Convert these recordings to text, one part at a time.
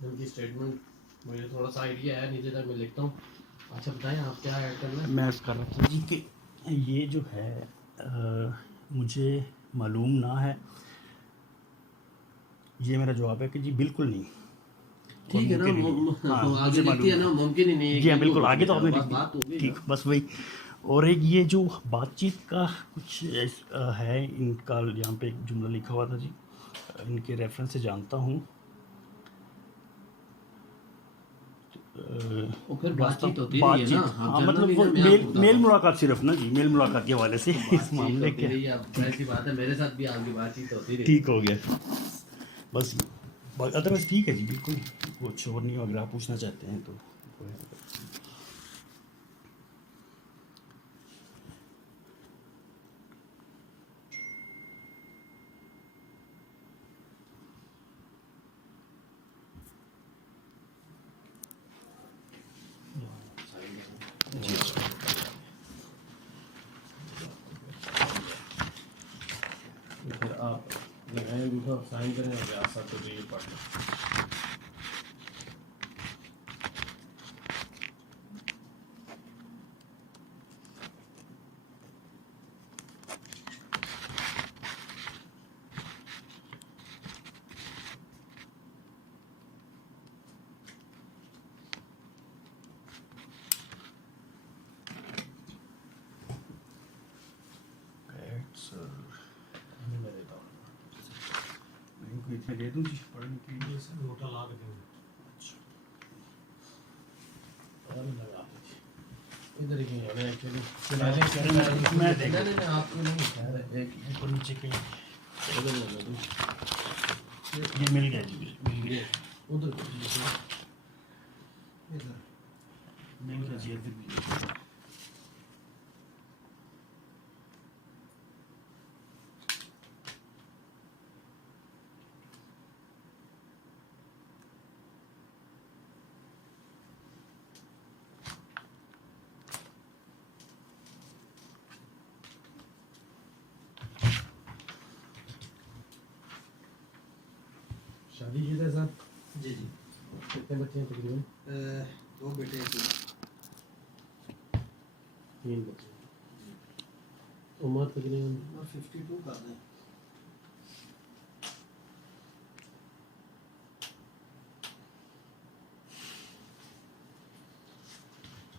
ان کی اسٹیٹمنٹ مجھے تھوڑا سا آئیڈیا ہے، نیچے تک میں لکھتا ہوں. اچھا بتائیں آپ کیا ایڈ کرنا ہے؟ میں عرض کر رہا تھا جی کہ یہ جو ہے مجھے معلوم نہ ہے، یہ میرا جواب ہے کہ جی بالکل نہیں. ٹھیک ہے نا، آگے لکھتی ہے نا ممکن ہی نہیں ہے. جی ہاں بالکل، آگے تو آپ نے لکھ بات ہو گئی. ٹھیک، بس وہی. اور ایک یہ جو بات چیت کا کچھ ہے ان کا، یہاں پہ ایک جملہ لکھا ہوا تھا جی، ان کے ریفرنس سے جانتا ہوں. پھر بات چیت ہوتی رہی ہے نا، ہاں مطلب وہ میل ملاقات صرف نا جی، میل ملاقات کے حوالے سے اس معاملے کے. ایسی بات ہے، میرے ساتھ بھی آپ کی بات چیت ہوتی رہی. ٹھیک ہو گیا بس، ادروائز ٹھیک ہے جی بالکل کچھ اور نہیں. اگر آپ پوچھنا چاہتے ہیں تو پھر آپ لگائیں انگوٹھا، سائن کریں اور آپ ساتھ کو یہ پڑھ لیں. میں دیتا ہوں. دے دوں جی پڑھنے کے لیے. انگوٹھا لا کے دیں گے. لگا ادھر ہی کہیں ہونا ہے ایکچولی. میں دیکھ نہیں آپ کو نہیں، ایک اوپر نیچے کے ادھر لگا دوں. یہ مل گیا جی، مل گیا ادھر مل گیا جی. شادی کی ہے سر؟ جی جی. کتنے بچے ہیں تقریباً؟ 2 بیٹے ہیں. 3 بچے. عمر تقریباً 52 کا ہے.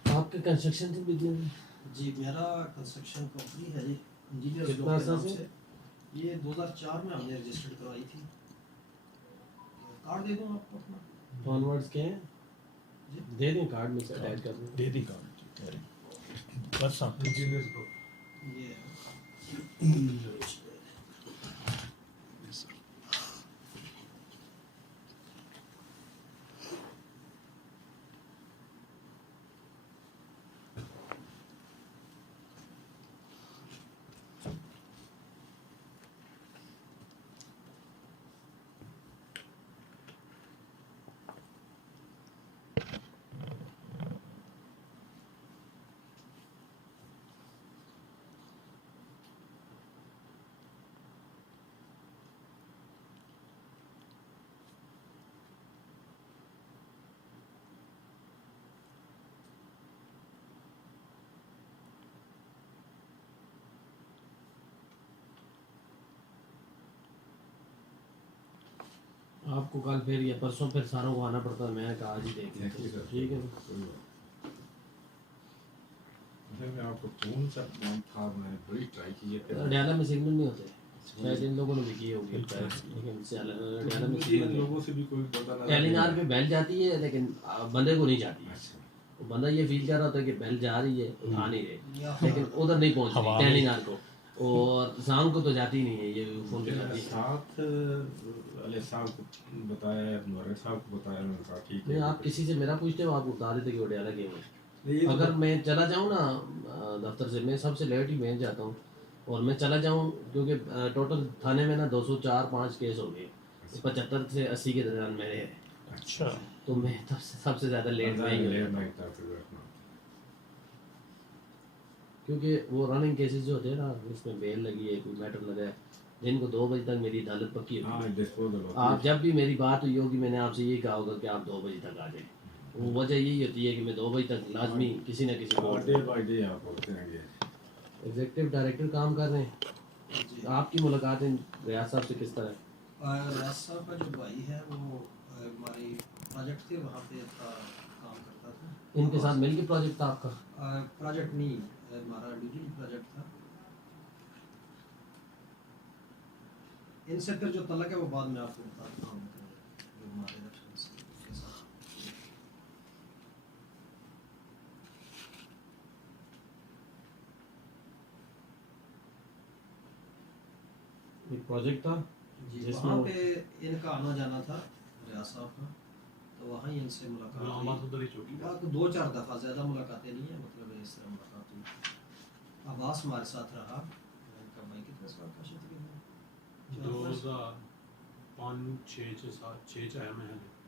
آپ کے کنسٹرکشن سے بزنس؟ جی میرا کنسٹرکشن کمپنی ہے جی، انجینئر کتنا عرصہ سے؟ یہ 2004 میں ہم نے رجسٹرڈ کروائی تھی. کارڈ دے دوں آپ کو اپنا؟ فون ورڈز کے ہیں دے دیں، کارڈ میں سے اٹیچ کر دیں. دے دیں کارڈ بس آپ یہ آپ کو کل پھر یا پرسوں پھر ساروں کو آنا پڑتا ہے. میں کہا آج ہی دیکھ لیتے ہیں. ٹھیک ہے نا. میں آپ کو کون سا پلان تھا، میں نے بڑی ٹرائی کی ہے. ڈیالہ میں سگنل نہیں ہوتے، شاید ان لوگوں نے بھی کیے ہوگی لیکن ڈیالہ میں سگنل لوگوں سے بھی کوئی پتہ نہ ٹیلینار پہ بیل جاتی ہے لیکن بندے کو نہیں جاتی. بندہ یہ فیل کر رہا ہوتا ہے کہ بیل جا رہی ہے، اٹھا نہیں رہے، لیکن ادھر نہیں پہنچ رہی ٹیلینار کو، اور زانگ کو تو جاتی نہیں ہے. یہ فون پہ جاتی ہے. ساتھ علیہ صاحب کو بتایا، مورد صاحب کو بتایا، میں نے کہا ٹھیک ہے. نہیں آپ کسی سے میرا پوچھتے ہو، آپ بتا دیتے کہ وہ ڈیالہ گئے ہوئے. اگر میں چلا جاؤں نا دفتر سے، میں سب سے لیٹ ہی میں جاتا ہوں، اور میں چلا جاؤں کیونکہ ٹوٹل تھانے میں نا 204-5 کیس ہو گئے، 75 سے 80 کے درمیان میرے ہیں. اچھا تو میں سب سے زیادہ لیٹ میں ہی ہو جاتا ہوں، کیونکہ وہ رننگ کیسز جو ہوتے ہیں نا، اس میں بیل لگی ہے، کوئی میٹر لگا ہے، جن کو 2 بجے تک میری عدالت پکی ہاں ہوتی ہے. ڈسپوزل آپ جب بھی میری بات ہوئی ہوگی میں نے آپ سے یہی کہا ہوگا کہ آپ 2 بجے تک آ جائیں. وہ وجہ یہی ہوتی ہے کہ میں 2 بجے تک لازمی کسی نہ کسی کو. ڈے بائی ڈے آپ ہوتے ہیں یہ. ایگزیکٹو ڈائریکٹر کام کر رہے ہیں. جی آپ کی ملاقاتیں ریاض صاحب سے کس طرح ہے؟ ریاض صاحب کا جو بھائی ہے وہ ہماری پروجیکٹ تھے وہاں پہ تھا کام کرتا تھا. ان کے ساتھ مل کے پروجیکٹ تھا آپ کا؟ پروجیکٹ نہیں ہمارا ڈیجیٹل پروجیکٹ تھا. ان سے پھر جو تعلق ہے وہ بعد میں آپ کو بتاتا ہوں جو ہمارے ریفرنس کے ساتھ. ایک پروجیکٹ تھا جی جس وہاں میں پہ ان کا آنا جانا تھا ریاض صاحب کا. تو وہاں ہی ان سے ملاقات ہوئی. 2-4 دفعہ زیادہ ملاقاتیں نہیں ہیں مطلب اس طرح ملاقات ہوئی. عباس ہمارے ساتھ رہا. ان کا بھائی کتنے سال کا شاید 2005-6 آیا میں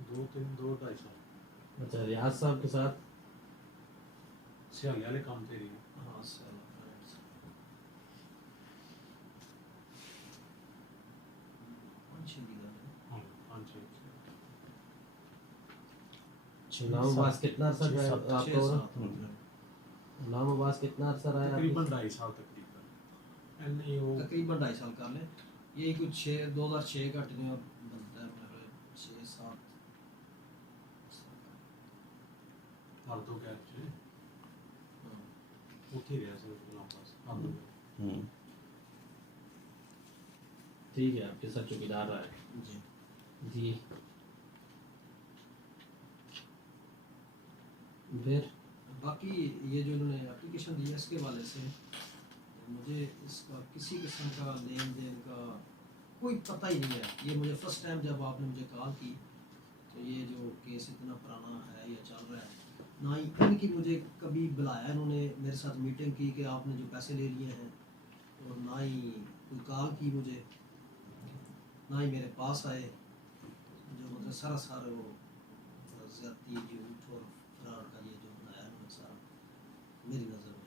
2-2.5 سال. اچھا ریاض صاحب کے ساتھ سیالی والے کام تیری ہاں ہاں 5-6 نام عباس کتنا عرصہ رہا آپ کا؟ اور نام عباس کتنا عرصہ رہا ہے؟ تقریباً 2.5 سال تقریباً. نہیں وہ تقریباً 2.5 سال کر لیں. یہ کچھ 2006 کا ٹنیور بنتا ہے میرا 6-7 آردو گیپ سے اتھی رہا سر غلام پاس آردو گیپ. ٹھیک ہے آپ کے ساتھ چوکیدار رہا ہے. جی. جی پھر باقی یہ جو انہوں نے اپلیکیشن دی ہے اس کے حوالے سے مجھے اس کا کسی قسم کا لین دین کا کوئی پتہ ہی نہیں ہے. یہ مجھے فرسٹ ٹائم جب آپ نے مجھے کال کی تو یہ جو کیس اتنا پرانا ہے یا چل رہا ہے نہ ہی ان کی مجھے کبھی بلایا انہوں نے میرے ساتھ میٹنگ کی کہ آپ نے جو پیسے لے لیے ہیں اور نہ ہی کوئی کال کی مجھے نہ ہی میرے پاس آئے. جو مطلب سارا وہ زیادتی جھوٹ اور فراڈ کا یہ جو بنایا انہوں نے سارا میری نظر میں.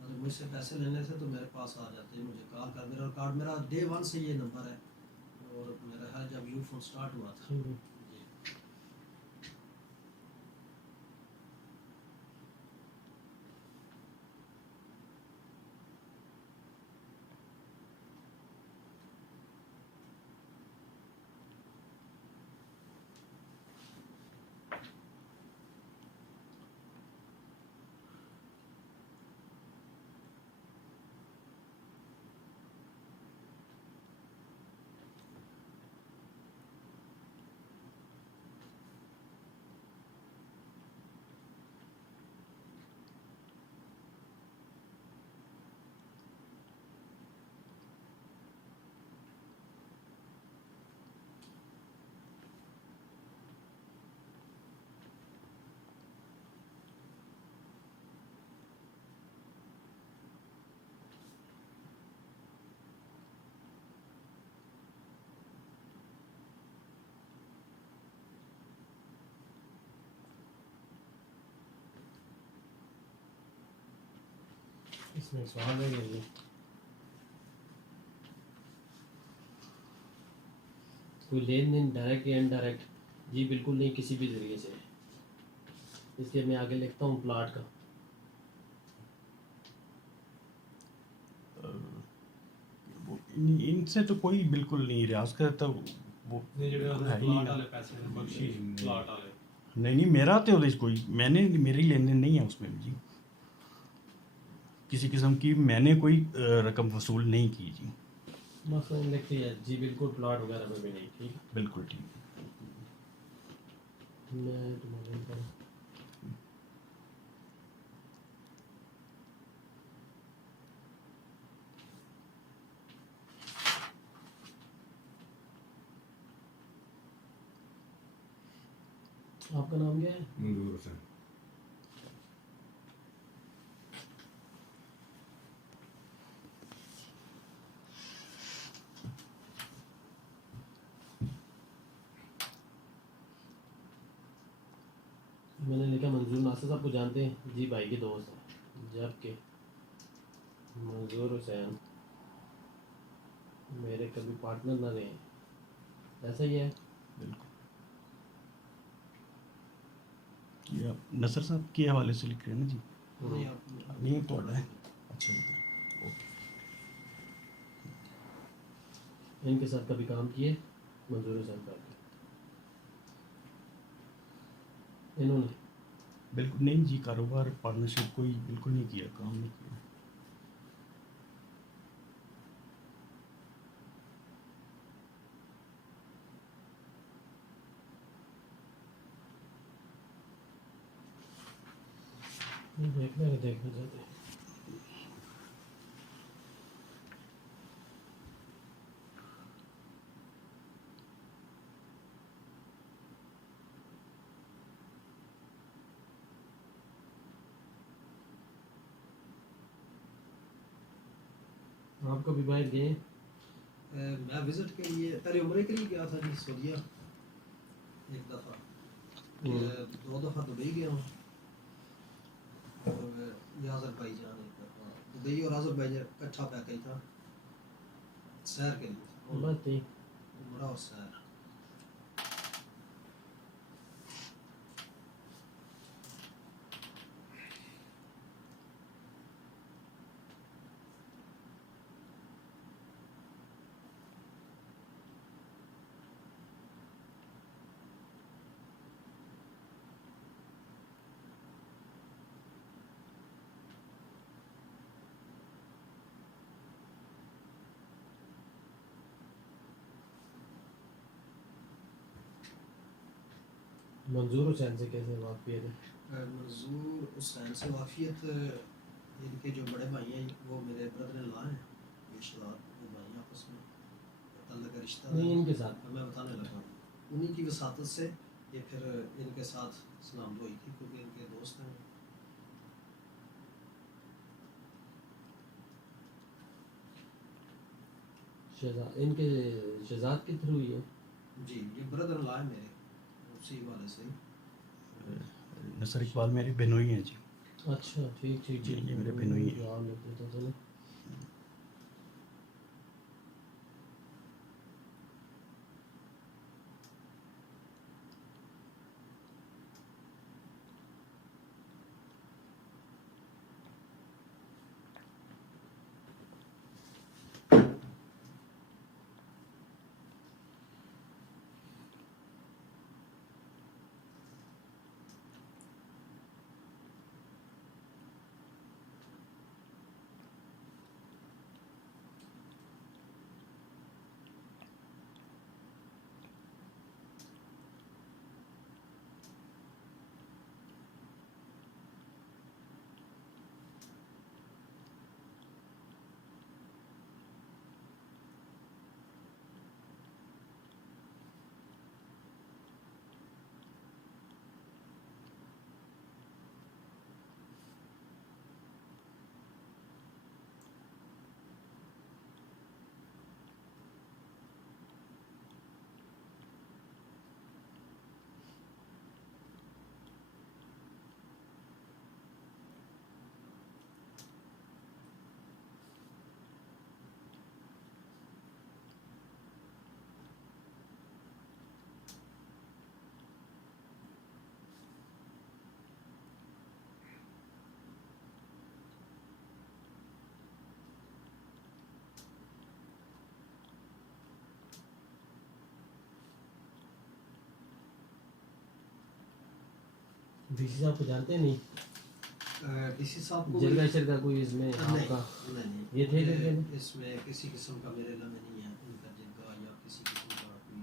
اگر مجھ سے پیسے لینے تھے تو میرے پاس آ جاتے مجھے کال کر. میرا کارڈ میرا ڈے 1 سے یہ نمبر ہے اور میرا ہے جب یو فون سٹارٹ ہوا تھا. جی. اس میں سوال ہے کہ کوئی لین دین ڈائریکٹ یا انڈائریکٹ؟ جی بالکل نہیں، کسی بھی ذریعے سے. اس لیے میں آگے لکھتا ہوں پلاٹ کا. ان سے تو کوئی بالکل نہیں. ریاض کا تو وہ پلاٹ والے پیسے بخشش پلاٹ والے نہیں میرا تو کوئی میں نے میری لین دین نہیں ہے اس میں جی. کسی قسم کی میں نے کوئی رقم وصول نہیں کی جی. بس لکھتی ہے جی بالکل پلاٹ وغیرہ پہ بھی نہیں. ٹھیک بالکل ٹھیک. میں تمہارے آپ کا نام کیا ہے؟ منظور حسین. میں نے لکھا منظور ناصر صاحب کو جانتے ہیں؟ جی بھائی کے دوست ہیں. جب کہ منظور حسین میرے کبھی پارٹنر نہ رہے، ایسا ہی ہے. بالکل. یہ آپ نصر صاحب کے حوالے سے لکھ رہے ہیں نا جی؟ نہیں آپ نہیں تو ہے. اچھا اوکے. ان کے ساتھ کبھی کام کیے منظور حسین صاحب کے؟ انہوں نے بالکل نہیں جی، کاروبار پارٹنرشپ کوئی بالکل نہیں کیا، کام نہیں کیا. دیکھنا ہے، دیکھنا چاہتے ہیں. آپ کبھی باہر گئے؟ میں وزٹ کے لیے پہلے عمرے کے لیے گیا تھا جی سعودیہ ایک دفعہ، 2 دفعہ دبئی گیا ہوں، اور یہ آذربائیجان ایک دفعہ. دبئی اور آذربائیجان اکٹھا پیکج تھا، سیر کے لیے تھا، بس ٹھیک. عمرہ اور سیر. منظور حسین سے کیسے واقفیت ہے؟ منظور حسین سے واقفیت، ان کے جو بڑے بھائی ہیں وہ میرے بردر ان لا ہیں، رشتہ دار، وہ بھائی ہیں آپس میں، تعلق رشتہ نہیں ان کے ساتھ. میں بتانے لگا ہوں. انہی کی وساطت سے یہ پھر ان کے ساتھ سلام ہوئی تھی، کیونکہ ان کے دوست ہیں. شہزاد ان کے شہزاد کے تھرو ہی ہے. جی یہ بردر ان لا ہے میرے، اسی والے سے. نصر اقبال میرے بہنوئی ہیں جی. اچھا ٹھیک ٹھیک جی ٹھیک. یہ میرے بہنوئی ہیں. جواب نہیں پتا چلا. ڈی سی صاحب کو جانتے نہیں؟ ڈی سی صاحب کو جرگا شرگا کوئی اس میں آپ کا نہیں، یہ تھے کہ اس میں کسی قسم کا میرے علم میں نہیں ہے ان کا جرگا یا کسی قسم کا کوئی.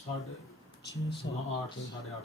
8:30 8:30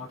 8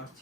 8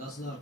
10,000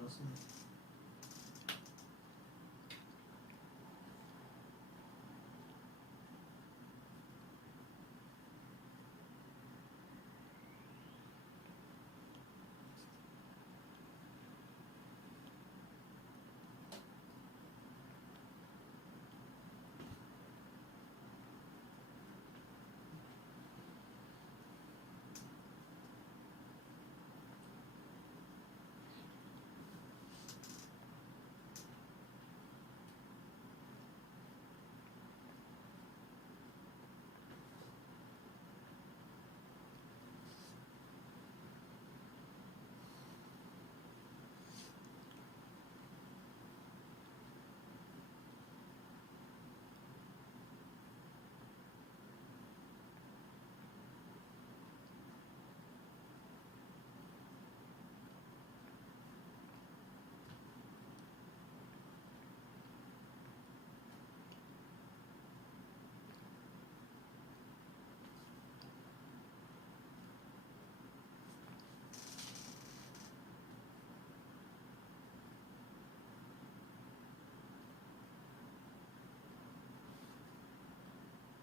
10,000।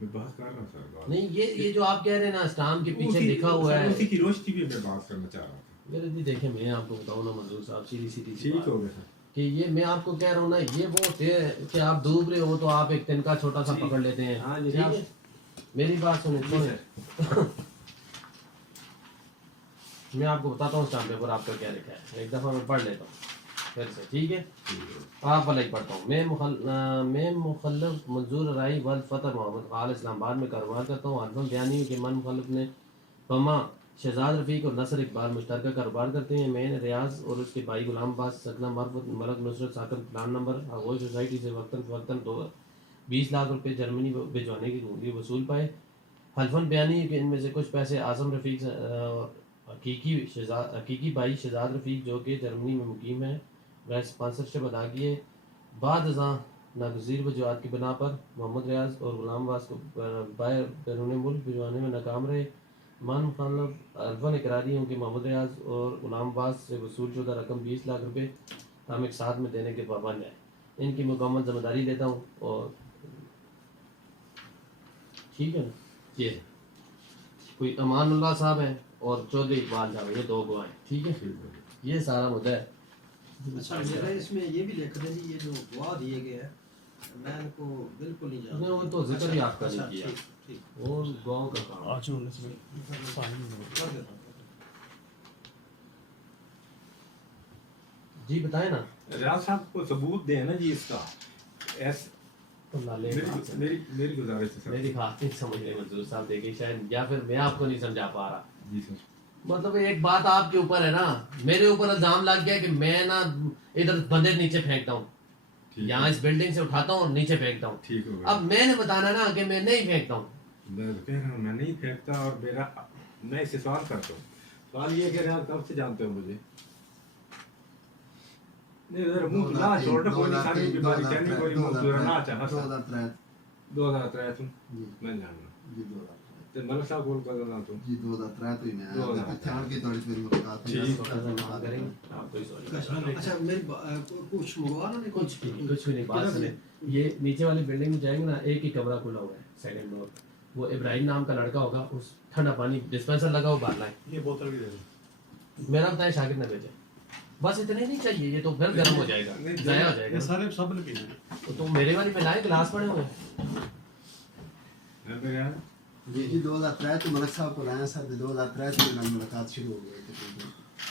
میں بات کر رہا تھا بات نہیں یہ جو آپ کہہ رہے ہیں نا اسٹام کے پیچھے اسی- لکھا ہوا ہے اسی کی روشنی بھی میں بات کرنا چاہ رہا تھا. میرے جی دیکھیں میں آپ کو بتاؤں نا منظور صاحب سیدھی سی ٹھیک بات ہو گیا سر. کہ یہ میں آپ کو کہہ رہا ہوں نا یہ وہ ہوتے ہیں کہ آپ ڈوب رہے ہو تو آپ ایک تنکا چھوٹا سا جی. پکڑ لیتے ہیں. ہاں جی، ٹھیک ہاں. ہے میری بات سنیں جی سنیں میں آپ کو بتاتا ہوں اسٹام پیپر آپ کا کیا لکھا ہے ایک دفعہ میں پڑھ لیتا ہوں پھر سے. ٹھیک ہے آپ والا ہی پڑھتا ہوں. میں مخلف منظور رائی ولد فتح محمد خال اسلام آباد میں کاروبار کرتا ہوں. الفم بیانی کہ من مخلف نے پما شہزاد رفیق اور نصر اقبال مشترکہ کاروبار کرتے ہیں. میں نے ریاض اور اس کے بھائی غلام عباس سکنہ مرفت ملک نصرت ساکن پلان نمبر آغوش سوسائٹی سے وقتاً 20 لاکھ روپے جرمنی بھجوانے کے وصول پائے. حلفاً بیانی کہ ان میں سے کچھ پیسے اعظم رفیق حقیقی بھائی شہزاد رفیق جو کہ جرمنی میں مقیم ہے وہ اسپانسرشپ ادا کیے. بعد ازاں ناگزیر وجوہات کی بنا پر محمد ریاض اور غلام عباس کو باہر بیرون ملک بھجوانے میں ناکام رہے. من مخالف الفاً اقراری ہوں کہ محمد ریاض اور غلام عباس سے وصول شدہ رقم 20 لاکھ روپے ہم ایک ساتھ میں دینے کے پابند ہیں. ان کی مکمل ذمہ داری لیتا ہوں. اور ٹھیک ہے نا یہ کوئی امان اللہ صاحب ہیں اور چودھری اقبال صاحب ہیں یہ 2 گواہ ہیں. ٹھیک ہے یہ سارا مدعا ہے. اچھا میرا اس میں یہ بھی لکھ دیں جی یہ جو گواہ دیے گئے ہیں میں ان کو بالکل نہیں جانتا. وہ تو ذکر ہی آپ کا نہیں کیا ٹھیک ٹھیک وہ گاؤں کا کام. آج انہوں نے اس میں سائن کر دیتا ہوں. جی بتائیں نا. ریاض صاحب کو ثبوت دیں نا جی اس کا. ایس میری گزارش ہے سر. میری بات نہیں سمجھ رہے منظور صاحب دیکھیں شاید یا پھر میں آپ کو نہیں سمجھا پا رہا. جی سر. مطلب ایک بات آپ کے اوپر ہے نا میرے اوپر الزام لگ گیا کہ میں نا ادھر بندے نیچے پھینکتا ہوں یہاں اس بلڈنگ سے اٹھاتا ہوں اور نیچے پھینکتا ہوں. ٹھیک ہو گیا. اب میں نے بتانا نا کہ میں نہیں پھینکتا ہوں. میں کہہ رہا ہوں میں نہیں پھینکتا اور میں اسے سوال کرتا ہوں. سوال یہ ہے کہ ریاض کب سے جانتے ہو مجھے؟ نہیں ذرا منہ نہ چھوڑ کوئی نہیں ساری بیماری چانی کوئی منظور نہ چاہا 2003 تم میں جاننا تے ملک صاحب بول کر نہ تو جی 2003 تو ہی میں آیا تھا آن کے تھوڑی سی ملاقات ہوئی. کریں گے آپ کوئی سوال نہیں. اچھا میری کچھ منگوانا نہیں کچھ بھی نہیں بات سنیں. یہ نیچے والی بلڈنگ میں جائیں گے نا ایک ہی کمرہ کھلا ہوا ہے سیکنڈ فلور. وہ ابراہیم نام کا لڑکا ہوگا اس ٹھنڈا پانی ڈسپینسر لگا ہوا بھرنا ہے. یہ بوتل بھی دے دو. میرا بتائیں شاگرد نے بھیجا بس اتنے نہیں چاہیے یہ تو پھر گرم ہو جائے گا ضائع ہو جائے یہ گا. سارے سب نے پینا ہے. تو میرے والی میں لائے گلاس پڑے ہوئے ہیں. میں جی 2003 تو ملک صاحب کو لایا سر 2003 سے ملاقات شروع ہو گئی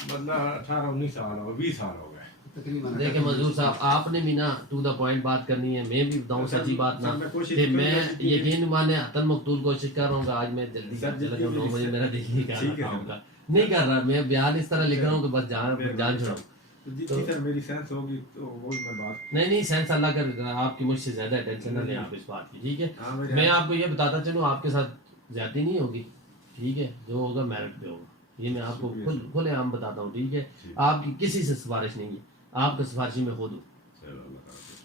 مطلب 18-19 سال ہو 20 سال ہو گئے تقریباً. دیکھیں منظور صاحب آپ نے بھی نا ٹو دا پوائنٹ بات کرنی ہے. میں بھی بتاؤں سچی بات نا کہ میں یقین مانے حتن مقتول کوشش کر رہا ہوں کہ آج میں جلدی سے چلا جاؤں 9 بجے میرا دل نہیں کر رہا کام کا نہیں کر رہا. میں بیان اس طرح لکھ رہا ہوں کہ بس جان چھوڑاؤں. جتنی سر میری سینس ہوگی تو وہی میں بات. نہیں سینس اللہ کر آپ کی مجھ سے زیادہ ٹینشن نہ لیں آپ اس بات کی. ٹھیک ہے میں آپ کو یہ بتاتا چلوں آپ کے ساتھ زیادتی نہیں ہوگی. ٹھیک ہے جو ہوگا میرٹ پہ ہوگا. یہ میں آپ کو کھلے عام بتاتا ہوں. ٹھیک ہے آپ کی کسی سے سفارش نہیں ہے آپ کا سفارشی میں خود ہوں.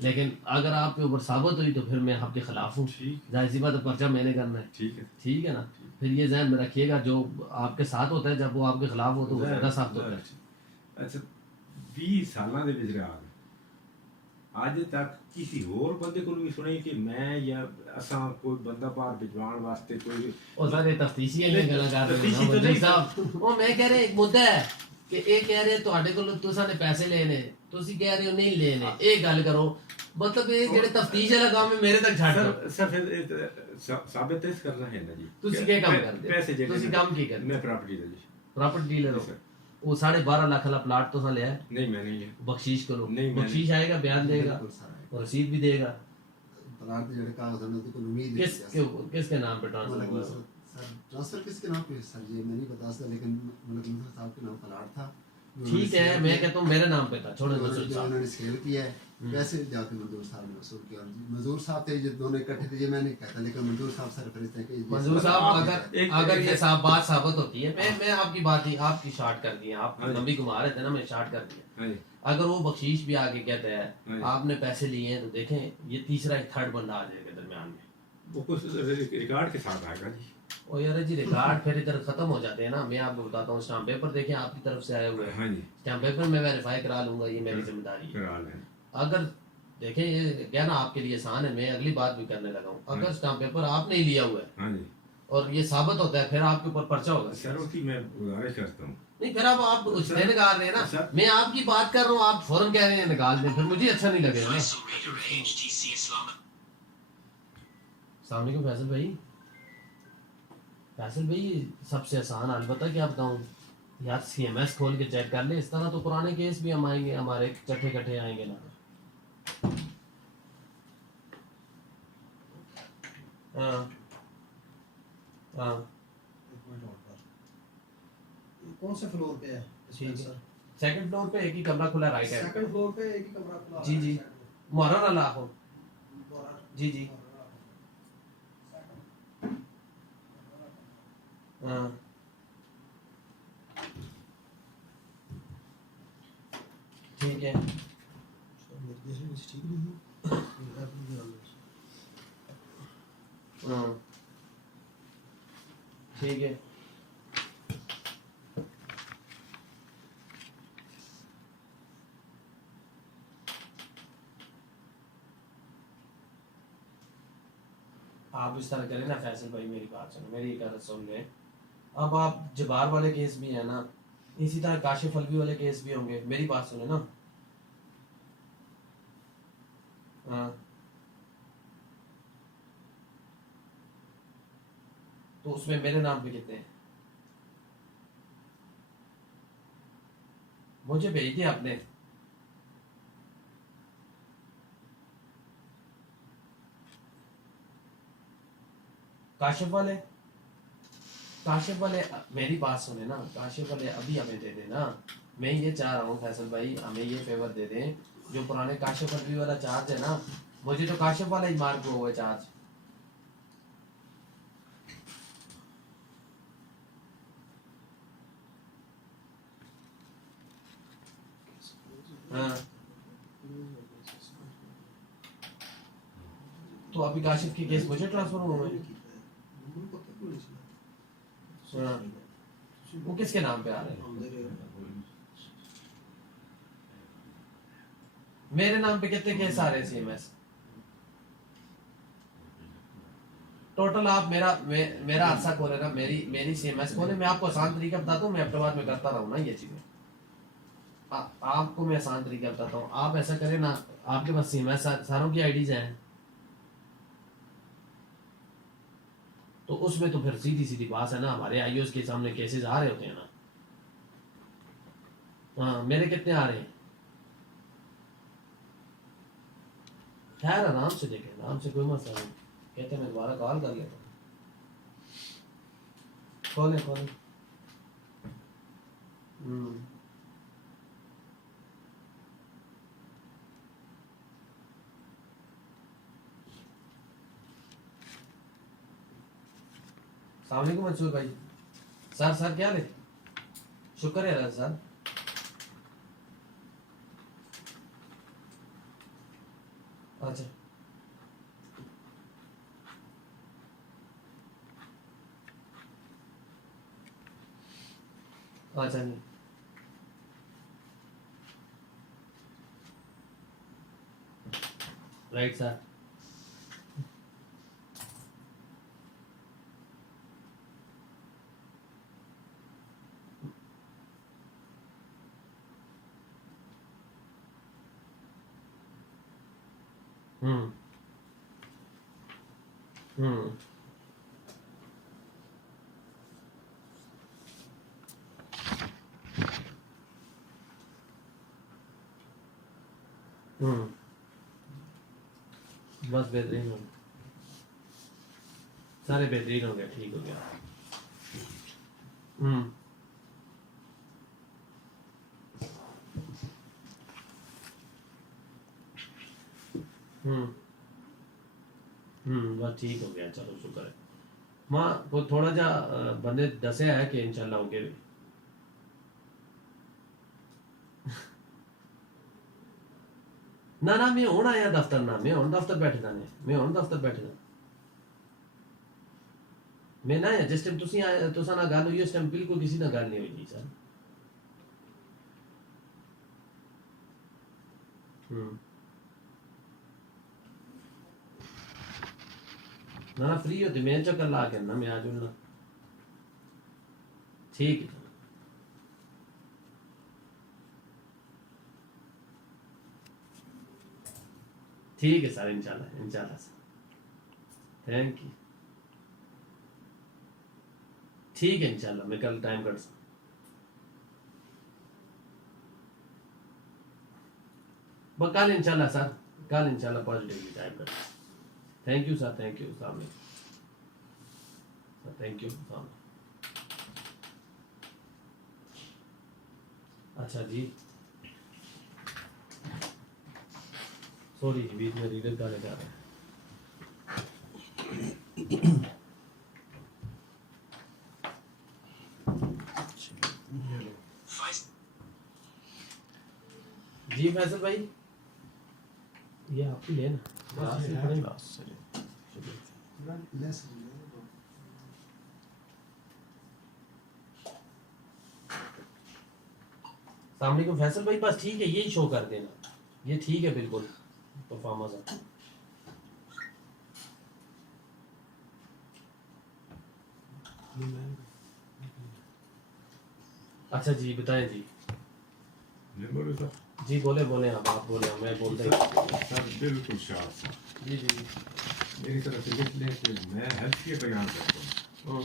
لیکن اگر آپ کے اوپر ثابت ہوئی تو پھر میں آپ کے خلاف ہوں. ظاہر سی بات ہے پرچہ میں نے کرنا ہے. ٹھیک ہے نا. پھر یہ ذہن میں رکھیے گا جو آپ کے ساتھ ہوتا ہے جب وہ آپ کے خلاف ہو تو وہ زیادہ ثابت ہوتا ہے. اچھا 20 سالاں دے وچ ریاض اج تک کسی اور بندے کو نہیں سنائی کہ میں یا اساں کوئی بندہ باہر بھجوان واسطے کوئی اور سارے تفتیشی ہیں گلا کر رہے ہیں وزیر صاحب. وہ میں کہہ رہا ایک مدعا ہے کہ یہ کہہ رہے تواڈے کول تساں نے پیسے لینے تسی کہہ رہے ہو نہیں لینے. ایک گل کرو مطلب یہ جڑے تفتیش والا کام ہے میرے تک چھڈ دو. سر ثابت اس کرنا ہے نا جی تسی کیا کام کردے پیسے تسی کام کی کردے میں پراپرٹی دا جی پراپرٹی ڈیلر ہو. وہ 12.5 لاکھ والا پلاٹ تو لیا ہے نہیں میں نہیں ہے بخشیش کرو نہیں میں بخشیش آئے گا بیان دے گا اور رسید بھی دے گا. پلاٹ کے جڑے کاغذ ہیں تو کوئی امید کس کے نام پہ ٹرانسفر ہوا ہے؟ ٹرانسفر کس کے نام پہ سر یہ میں نہیں بتا سکتا لیکن ملک نصرت صاحب کے نام پلاٹ تھا. ٹھیک ہے میں کہتا ہوں میرے نام پہ تھا چھوڑے منظور جو صاحب انہوں نے سیل کیا ہے پیسے جا کے منظور صاحب نے وصول کیا. منظور صاحب تھے جو دونوں اکٹھے تھے یہ میں نہیں کہتا لیکن منظور صاحب سرپرست ہیں کہ منظور صاحب اگر یہ صاحب بات ثابت ہوتی ہے میں آپ کی بات ہی آپ کی شارٹ کر دی ہے آپ لمبی گھما رہے تھے نا میں شارٹ کر دیا. اگر وہ بخشیش بھی آگے کہتا ہے آپ نے پیسے لیے ہیں تو دیکھیں یہ تیسرا ایک تھرڈ بندہ آ جائے گا درمیان میں. وہ کچھ ریکارڈ کے ساتھ آئے گا جی. اور یار جی ریکارڈ پھر ادھر ختم ہو جاتے ہیں نا. میں آپ کو بتاتا ہوں اسٹامپ پیپر دیکھیں آپ کی طرف سے آئے ہوئے ہیں. ہاں جی اسٹامپ پیپر میں ویریفائی کرا لوں گا یہ میری ذمہ داری ہے. کرا لیں. اگر دیکھیں یہ کیا نا آپ کے لیے آسان ہے، میں اگلی بات بھی کرنے لگا ہوں. اگر اسٹامپ پیپر آپ نے ہی لیا ہوا ہے ہاں جی اور یہ ثابت ہوتا ہے، پھر آپ کے اوپر پرچہ ہوگا. سر اس کی میں گزارش کرتا ہوں. نہیں پھر آپ اس میں نکال رہے ہیں نا، سر- میں آپ کی بات کر رہا ہوں، آپ فوراً کہہ رہے ہیں نکال دیں، پھر مجھے اچھا نہیں لگے گا. السلام علیکم فیصل بھائی. فیصل بھائی سب سے آسان البتہ کیا بتاؤں یار، سی ایم ایس کھول کے چیک کر لیں. اس طرح تو پرانے کیس بھی ہم آئیں گے، ہمارے چٹھے کٹھے آئیں گے نا. ہاں ہاں ایک منٹ اور کر. یہ کون سے فلور پہ ہے ٹھیک ہے. سر؟ سیکنڈ فلور پہ ایک ہی کمرہ کھلا رائٹ ہے. سیکنڈ فلور پہ ایک ہی کمرہ کھلا. جی جی محرر اللہ ہو. جی جی ہاں ٹھیک ہے. ٹھیک نہیں ہاں ٹھیک ہے. آپ اس طرح کریں نا فیصل بھائی، میری بات سنیں، میری ایک عادت سن لیں. اب آپ جبار والے کیس بھی ہیں نا، اسی طرح کاشف الوی والے کیس بھی ہوں گے. میری بات سنیں نا. ہاں تو اس میں میرے نام پہ کتنے ہیں؟ مجھے بھیج دیا آپ نے. کاشف والے میری بات سنیں نا، کاشف والے ابھی ہمیں دے دیں نا. میں یہ چاہ رہا ہوں فیصل بھائی، ہمیں یہ فیور دے دیں، جو پرانے کاشف الوی والا چارج ہے نا، مجھے تو کاشف والا ہی مارک ہوا ہے چارج. ہاں تو ابھی کاشف کی کیس مجھے ٹرانسفر ہوا ہے. ہاں وہ کس کے نام پہ آ رہے ہیں؟ میرے نام پہ کتنے کیس آ رہے ہیں سی ایم ایس ٹوٹل؟ آپ میرا عرصہ کھولے نا، میری سی ایم ایس کھولے. میں آپ کو آسان طریقہ بتاتا ہوں، میں اپنے بعد میں کرتا رہوں نا یہ چیزیں. آپ کو میں آسان طریقہ بتاتا ہوں. آپ ایسا کریں نا، آپ کے پاس سی ایم ایس ساروں کی آئی ڈیز ہیں تو اس میں تو پھر سیدھی سیدھی بات ہے نا، ہمارے آئی اوز کے سامنے کیسز آ رہے ہوتے ہیں نا. ہاں میرے کتنے آ رہے ہیں؟ خیر آرام سے دیکھیں، آرام سے، کوئی مسئلہ نہیں. کہتے ہیں میں دوبارہ کال کر لیتا ہوں. کھولیں. السلام علیکم منصور بھائی. سر کیا لے؟ شکر ہے سر. اچھا نہیں رائٹ سر. ہوں بس بہترین ہو گیا، سارے بہترین ہو گیا، ٹھیک ہو گیا. بس ٹھیک ہو گیا، چلو شکر ہے. ماں کو تھوڑا جا بندے دسے ہے کہ انشاءاللہ ہو گئے. نہ میں ہوں آیا دفتر، نہ میں ہوں دفتر بیٹھے نے، میں ہوں دفتر بیٹھے. میں نہ جس ٹائم تسی آئے تساں نہ گل ہوئی اس ٹائم بالکل کسی نہ گل نہیں ہوئی جی سر. نا فری ہوتی میں چکر لا کے نا میں آ جاؤں نا. ٹھیک ہے ٹھیک ہے سر انشاءاللہ سر تھینک یو. ٹھیک ہے انشاءاللہ میں کل ٹائم کر سکتا ہوں. کل انشاءاللہ سر کل انشاءاللہ پازیٹیولی ٹائم کر سکتا ہوں. Thank you sir thank you. السلام علیکم سر. Thank you. السلام علیکم. اچھا جی سوری جی بیچ میں ریڈر کا لے جا رہا ہے. جی فیصل بھائی یہ آپ کی لینا السلام علیکم فیصل بھائی. بس ٹھیک ہے یہی شو کر دینا. یہ ٹھیک ہے بالکل پرفارمنس ہے. اچھا جی بتائیں جی. بولو سر. جی بولے آپ بولے میں بولتا ہوں. سر بالکل شاپ سر. جی جی جی میری طرف سے لکھ لیں کہ میں ہیلپ کے بیان کرتا ہوں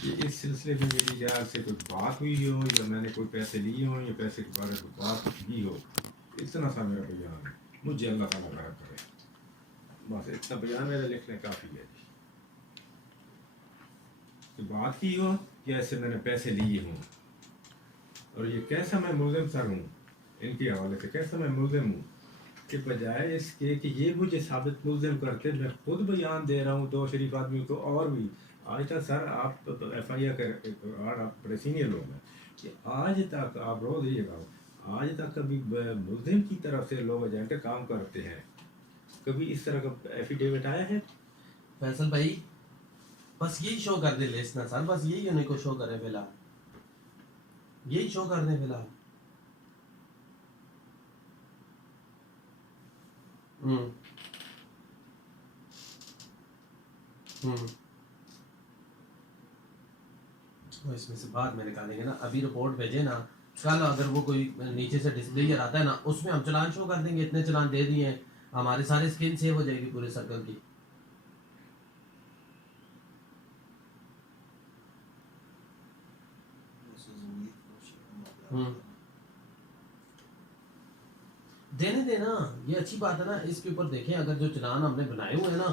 کہ اس سلسلے میں میری یا سے کوئی بات ہوئی ہو یا میں نے کوئی پیسے لیے ہوں یا پیسے کے بارے میں بات کی ہو. اتنا سا میرا بیان ہے. مجھے اللہ تعالیٰ برا کرے. بس اتنا بیان میرا لکھنے کافی ہے. کہ بات کی ہو یا ایسے میں نے پیسے لیے ہوں. اور یہ کیسا میں ملزم سر ہوں ان کے حوالے سے کیسا میں ملزم ہوں کہ بجائے اس کے کہ یہ مجھے ثابت ملزم کرتے میں خود بیان دے رہا ہوں 2 شریف آدمیوں کو. اور بھی آج تک سر آپ ایف آئی آر آپ بڑے سینئر لوگ ہیں کہ آج تک آپ روز یہ کہو آج تک کبھی ملزم کی طرف سے لوگ ایجنٹ کام کرتے ہیں کبھی اس طرح کا ایفیڈیوٹ آیا ہے؟ فیصل بھائی بس یہی شو کر دے لیسنا سر. بس یہی انہیں کو شو کرے فی الحال. یہی شو کر دیں فی الحال. اس میں سے بعد میں نکالیں گے نا. ابھی رپورٹ بھیجے نا کل اگر وہ کوئی نیچے سے ڈسپلے آتا ہے نا اس میں ہم چلان شو کر دیں گے. اتنے چلان دے دیے ہیں ہمارے سارے اسکرین سیو ہو جائے گی پورے سرکل کی. دینے دینا یہ اچھی بات ہے نا. اس کے اوپر دیکھیں اگر جو چلان ہم نے بنائے ہوئے ہیں نا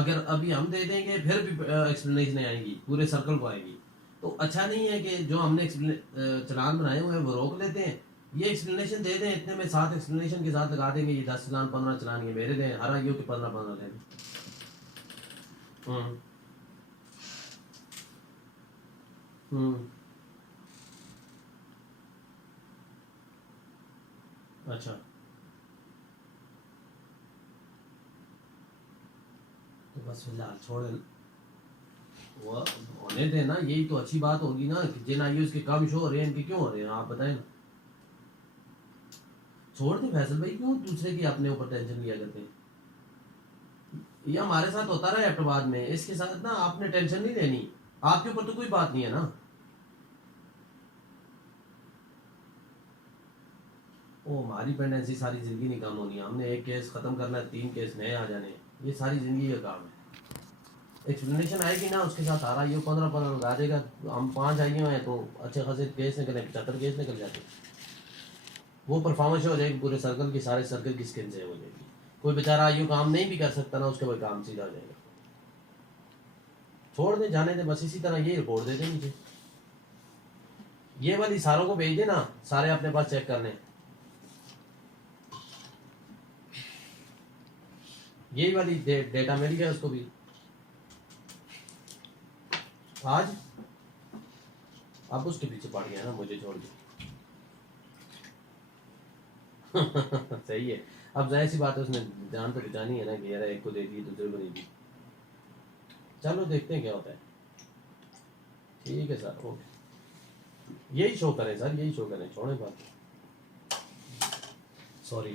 اگر ابھی ہم دے دیں گے پھر بھی ایکسپلینیشن آئیں گی پورے سرکل کو آئے گی تو اچھا نہیں ہے کہ جو ہم نے چلان بنائے ہوئے ہیں وہ روک لیتے ہیں. یہ ایکسپلینیشن دے دیں اتنے میں 7 ایکسپلینیشن کے ساتھ لگا دیں گے. یہ 10 چلان 15 چلان یہ میرے دیں ہر آئیو کے 15 لیں گے. اچھا تو بس فی الحال چھوڑ وہ ہونے دیں نا. یہی تو اچھی بات ہوگی نا کہ جن آئیے اس کے کم شو ہو رہے ہیں ان کے کیوں ہو رہے ہیں آپ بتائیں نا. چھوڑ دیں فیصل بھائی کیوں دوسرے کی اپنے اوپر ٹینشن لیا کرتے ہیں. یہ ہمارے ساتھ ہوتا رہا ہے بعد میں. اس کے ساتھ نا آپ نے ٹینشن نہیں لینی. آپ کے اوپر تو کوئی بات نہیں ہے نا. وہ ہماری پینڈنسی ساری زندگی نہیں کام ہونی ہے. ہم نے ایک کیس ختم کرنا ہے 3 کیس نئے آ جانے ہیں. یہ ساری زندگی کا کام ہے. ایکسپلینیشن آئے گی نا اس کے ساتھ آ رہا ہے 15 لگا دے گا. ہم 5 آئیے ہوئے ہیں تو اچھے خاصے کیس نکلے 75 کیس نکل جاتے ہیں. وہ پرفارمنس ہو جائے گی پورے سرکل کی. سارے سرکل کی اسکن سے ہو جائے گی. کوئی بیچارہ آئیو کام نہیں بھی کر سکتا نا اس کا کوئی کام سیدھا ہو جائے گا. چھوڑ دیں جانے دیں. بس اسی طرح یہ رپورٹ دے دیں مجھے. یہ والی ساروں کو بھیج دیں نا سارے اپنے پاس چیک کر لیں. یہی والی ڈیٹا مل گیا اس کو بھی آج. اب اس کے پیچھے پڑ گیا نا مجھے چھوڑ کے. صحیح ہے. اب ظاہر سی بات ہے اس نے جان تو بچانی ہے نا کہ یار ایک کو دے دی دوسرے کو نہیں دی. چلو دیکھتے ہیں کیا ہوتا ہے. ٹھیک ہے سر اوکے. یہی شو کریں سر یہی شو کریں. چھوڑیں بات. سوری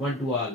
1 to all,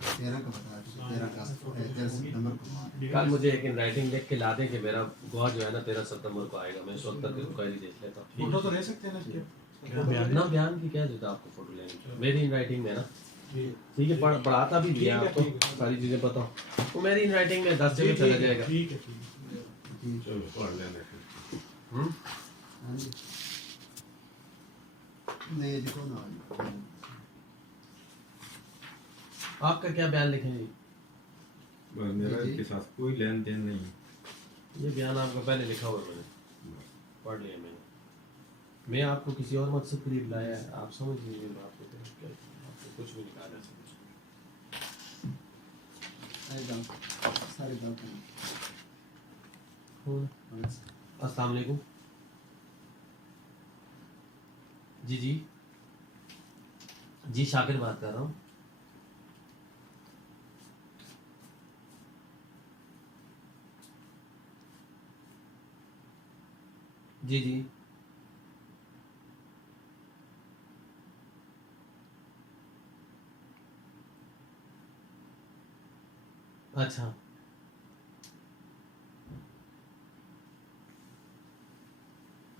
13 کا بتا دیجیے، 13 کا 13 ستمبر کو کل مجھے ایک ان رائٹنگ لکھ کے لا دیں کہ میرا گواہ جو ہے نا 13 ستمبر کو آئے گا، میں اس وقت تک انکوائری دیکھ لیتا ہوں. فوٹو تو لے سکتے ہیں نا اس کے؟ نہ بیان کی کیا ضرورت ہے آپ کو فوٹو لینے کی؟ میری ان رائٹنگ میں ہے نا. ٹھیک ہے، پڑھاتا بھی دیا آپ کو ساری چیزیں پتا ہوں. وہ میری ان رائٹنگ میں 10 جگہ چلا جائے گا. ٹھیک ہے ٹھیک ہے. چلو پڑھ لینا پھر. ہاں جی نہیں دیکھو نا آپ کا کیا بیان لکھیں گے؟ بس میرا اس کے ساتھ کوئی لین دین نہیں. یہ بیان آپ کا پہلے لکھا ہوا ہے، میں نے پڑھ لیا. میں آپ کو کسی اور مقصد کے لیے بلایا ہے، آپ سمجھ لیجیے بات کو. آپ کو کچھ بھی نکالا سارے گل السلام علیکم. جی جی جی شاکر بات کر رہا ہوں. جی جی اچھا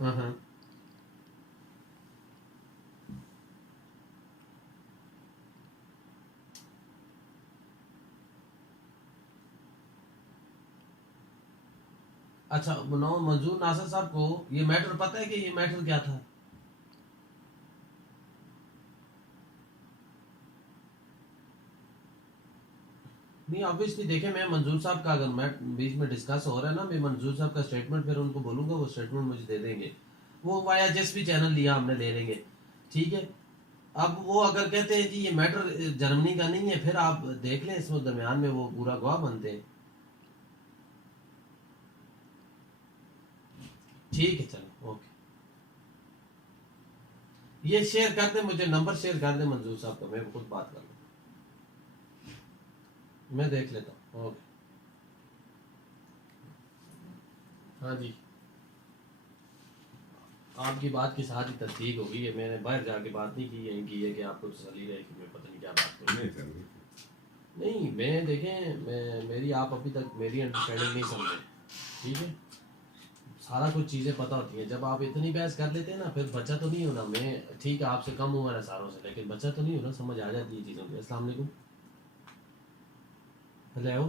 ہاں ہاں اچھا. منظور ناصر صاحب کو یہ میٹر پتہ ہے کہ یہ میٹر کیا تھا؟ نہیں obviously دیکھیں، میں منظور صاحب کا اگر میں بیچ میں ڈسکس ہو رہا ہے نا، میں منظور صاحب کا اسٹیٹمنٹ پھر ان کو بولوں گا، وہ اسٹیٹمنٹ مجھے دے دیں گے. وہ وایا جس بھی چینل لیا ہم نے لے لیں گے. ٹھیک ہے. اب وہ اگر کہتے ہیں جی یہ میٹر جرمنی کا نہیں ہے، پھر آپ دیکھ لیں اس میں درمیان میں وہ پورا گواہ بنتے ہیں. ٹھیک ہے چلو اوکے. یہ شیئر کر دیں، مجھے نمبر شیئر کر دیں منظور صاحب کا، میں خود بات کر لوں. میں دیکھ لیتا ہوں. اوکے. ہاں جی آپ کی بات کی ساتھ ہی تصدیق ہوگی. ہے میں نے باہر جا کے بات نہیں کی، یہیں کی ہے کہ آپ کو تسلی رہے کہ میں پتہ نہیں کیا بات کروں. نہیں سر نہیں میں دیکھیں، میری آپ ابھی تک میری انڈرسٹینڈنگ نہیں سمجھے. ٹھیک ہے، سارا کچھ چیزیں پتہ ہوتی ہیں. جب آپ اتنی بحث کر لیتے ہیں نا، پھر بچہ تو نہیں ہونا. میں ٹھیک ہے آپ سے کم عمر ہے ساروں سے، لیکن بچہ تو نہیں ہونا. سمجھ آ جاتی ہے چیزوں کی. السلام علیکم. ہیلو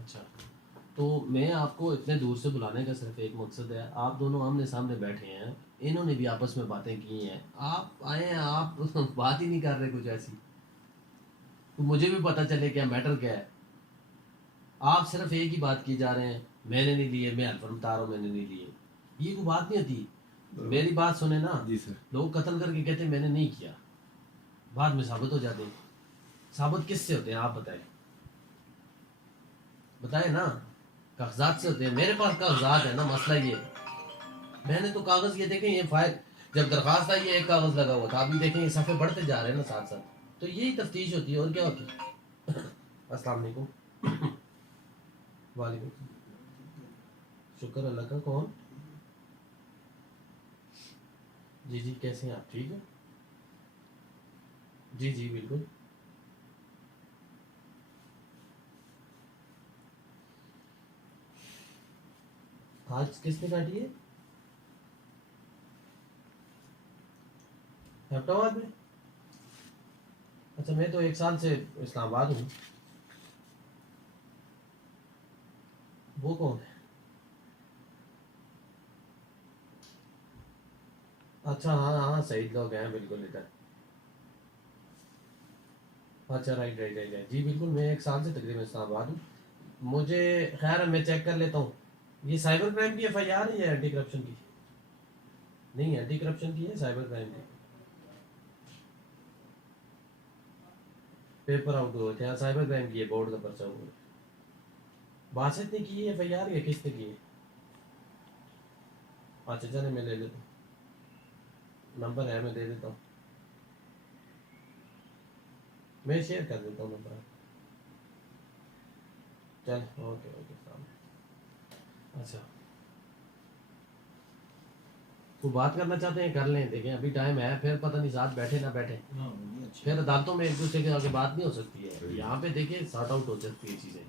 اچھا. تو میں آپ کو اتنے دور سے بلانے کا صرف ایک مقصد ہے. آپ دونوں آمنے سامنے بیٹھے ہیں، انہوں نے بھی آپس میں باتیں کی ہیں. آپ آئے ہیں، آپ بات ہی نہیں کر رہے کچھ ایسی. تو مجھے بھی پتہ چلے کیا میٹر کیا ہے. آپ صرف ایک ہی بات کی جا رہے ہیں، میں نے نہیں لیے، میں الفر بتا رہا ہوں میں نے نہیں لیے. یہ کوئی بات نہیں ہوتی. میری بات سنیں نا. جی سر. لوگ قتل کر کے کہتے ہیں میں نے نہیں کیا، بعد میں ثابت ہو جاتے ہیں. ثابت کس سے ہوتے ہیں آپ بتائیں؟ بتائیں نا. کاغذات سے ہوتے ہیں. میرے پاس کاغذات ہے نا، مسئلہ یہ ہے. میں نے تو کاغذ یہ دیکھیں، یہ فائل جب درخواست آئی یہ ایک کاغذ لگا ہوا تھا. ابھی دیکھیں یہ صفحے بڑھتے جا رہے ہیں نا ساتھ ساتھ. تو یہی تفتیش ہوتی ہے اور کیا ہوتی ہے. السلام علیکم. وعلیکم شکر اللہ کا. کون؟ جی جی کیسے ہیں آپ؟ ٹھیک ہے. جی جی بالکل. آج کس نے کاٹی ہے؟ ہیپٹا آباد میں. اچھا میں تو 1 سال سے اسلام آباد ہوں. وہ کون ہے؟ اچھا ہاں ہاں سعید لوگ ہیں بالکل ادھر. اچھا رائٹ رائٹ رائٹ رائٹ. جی بالکل میں 1 سال سے تقریباً اسلام آباد ہوں. مجھے خیر ہے میں چیک کر لیتا ہوں. یہ سائبر کرائم کی FIR ہے یا اینٹی کرپشن کی؟ نہیں اینٹی کرپشن کی ہے، سائبر کرائم کی. پیپر آؤٹ ہوا تھا سائبر کرائم کی ہے، بورڈ کا پرچہ ہوا. باسط نے کی ہے FIR یا کس نے کی ہے؟ اچھا چلے میں لے لیتا ہوں. نمبر ہے میں دے دیتا ہوں. میں شیئر کر دیتا ہوں نمبر. چل اوکے اوکے السلام. اچھا کوئی بات کرنا چاہتے ہیں کر لیں, دیکھیں ابھی ٹائم ہے, پھر پتہ نہیں ساتھ بیٹھے نہ بیٹھے, ہاں یہ اچھا پھر عدالتوں میں ایک دوسرے کے آگے بات نہیں ہو سکتی ہے. یہاں پہ دیکھیں سارٹ آؤٹ ہو سکتی ہے چیزیں,